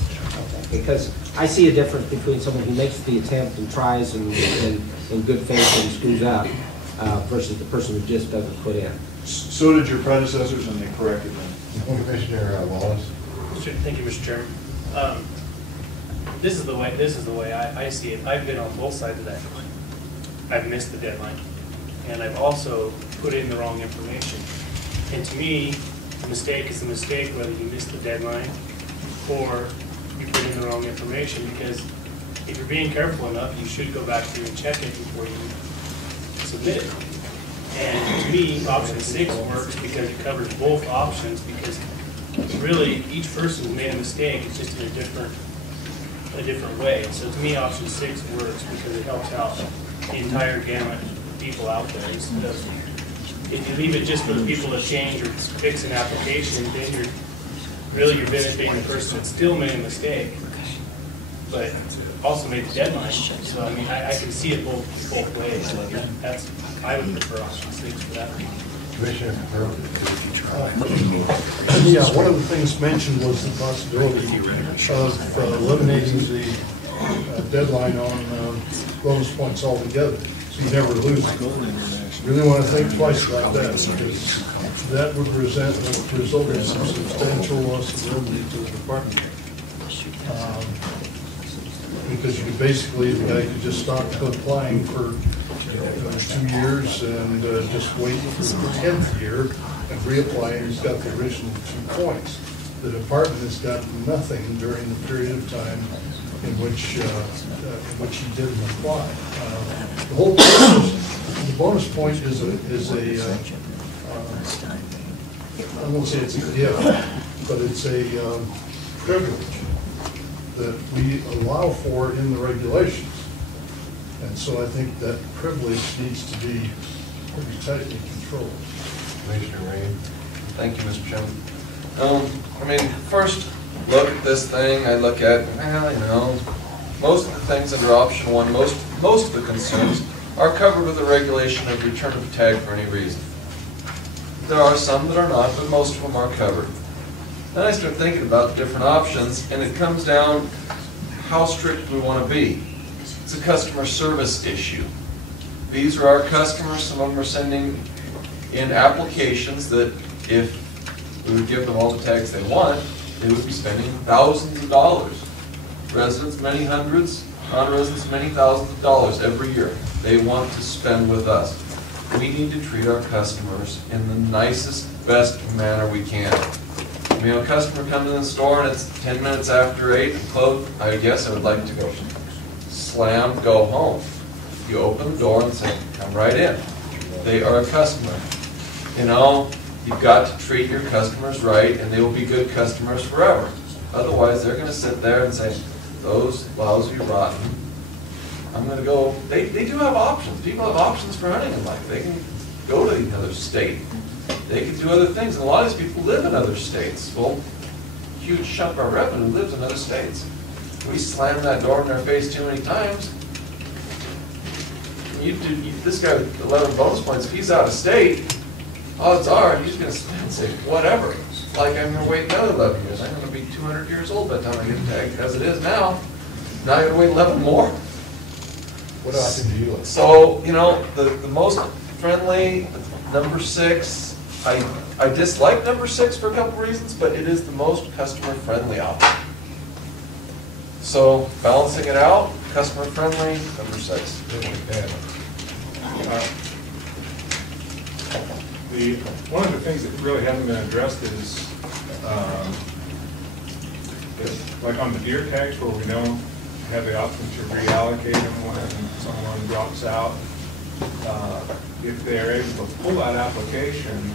Because I see a difference between someone who makes the attempt and tries and in good faith and screws up versus the person who just doesn't put in. So did your predecessors, and they corrected them. Commissioner Wallace. Thank you, Mr. Chairman. This is the way I see it. I've been on both sides of that coin. I've missed the deadline, and I've also put in the wrong information. And to me, a mistake is a mistake, whether you miss the deadline or you put in the wrong information, because if you're being careful enough, you should go back through and check it before you submit it. And to me, option 6 works because it covers both options, because really, each person who made a mistake is just in a different way. So to me, option 6 works because it helps out the entire gamut of people out there. Instead of, if you leave it just for the people to change or fix an application, then you're benefiting the person that still made a mistake, but also made the deadline. So I mean, I can see it both ways. I would prefer option 6 for that reason. Commissioner Yeah, one of the things mentioned was the possibility of eliminating the deadline on bonus points altogether, so you never lose it. Really want to think twice about that, because that would result in some substantial loss of revenue to the department. Because you could basically, the guy could just stop applying for 2 years and just wait for the 10th year and reapply, and he's got the original 2 points. The department has gotten nothing during the period of time in which he didn't apply. The whole purpose, the bonus point is a I won't say it's a gift, but it's a privilege that we allow for in the regulations. And so I think that privilege needs to be pretty tightly controlled. Commissioner Rain. Thank you, Mr. Chairman. I mean, first look at this thing, I look at, well, most of the things under option 1, most of the concerns are covered with the regulation of return of tag for any reason. There are some that are not, but most of them are covered. Then I start thinking about different options, and it comes down how strict we want to be. It's a customer service issue. These are our customers. Some of them are sending in applications that if we would give them all the tags they want, they would be spending thousands of dollars. Residents, many hundreds, non-residents, many thousands of dollars every year they want to spend with us. We need to treat our customers in the nicest, best manner we can. I mean, a customer comes in the store and it's 10 minutes after 8 and closed, I guess I would like to go slam, go home. You open the door and say, come right in. They are a customer. You've got to treat your customers right, and they will be good customers forever. Otherwise, they're going to sit there and say, those lousy, rotten. I'm going to go. They do have options. People have options for hunting in life. They can go to another state. They can do other things. And a lot of these people live in other states. Well, a huge chunk of our revenue lives in other states. We slam that door in their face too many times. This guy with 11 bonus points, if he's out of state, odds are he's going to spend, say, whatever. Like I'm going to wait another 11 years. I'm going to be 200 years old by the time I get tagged. As it is now, I got to wait 11 more. What option do you like? So, the most friendly, number 6, I dislike number 6 for a couple reasons, but it is the most customer-friendly option. So, balancing it out, customer-friendly, number 6. One of the things that really hasn't been addressed is like on the deer tags where we don't have the option to reallocate them when someone drops out. If they're able to pull that application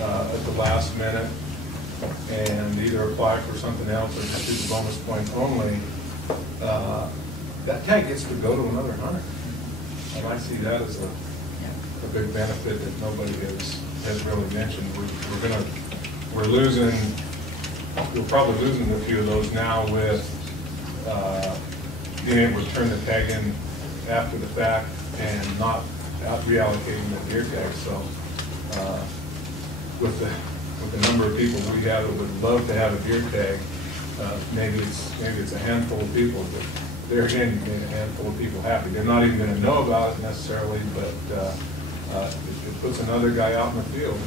at the last minute and either apply for something else or just do the bonus point only, that tag gets to go to another hunter. And I see that as a big benefit that nobody has really mentioned. We're losing, we're probably losing a few of those now with being able to turn the tag in after the fact and not reallocating the deer tag. So with the number of people we have that would love to have a deer tag, maybe it's a handful of people, but there again, you made a handful of people happy. They're not even going to know about it necessarily, but it puts another guy out in the field.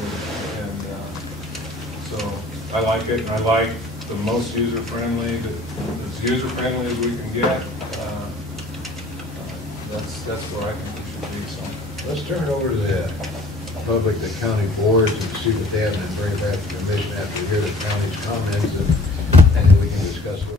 And so I like it, and I like the most user-friendly, as user-friendly as we can get. That's where I think we should be. So Let's turn it over to the public, the county boards, and see what they have, and then bring it back to the commission after we hear the county's comments, and then we can discuss what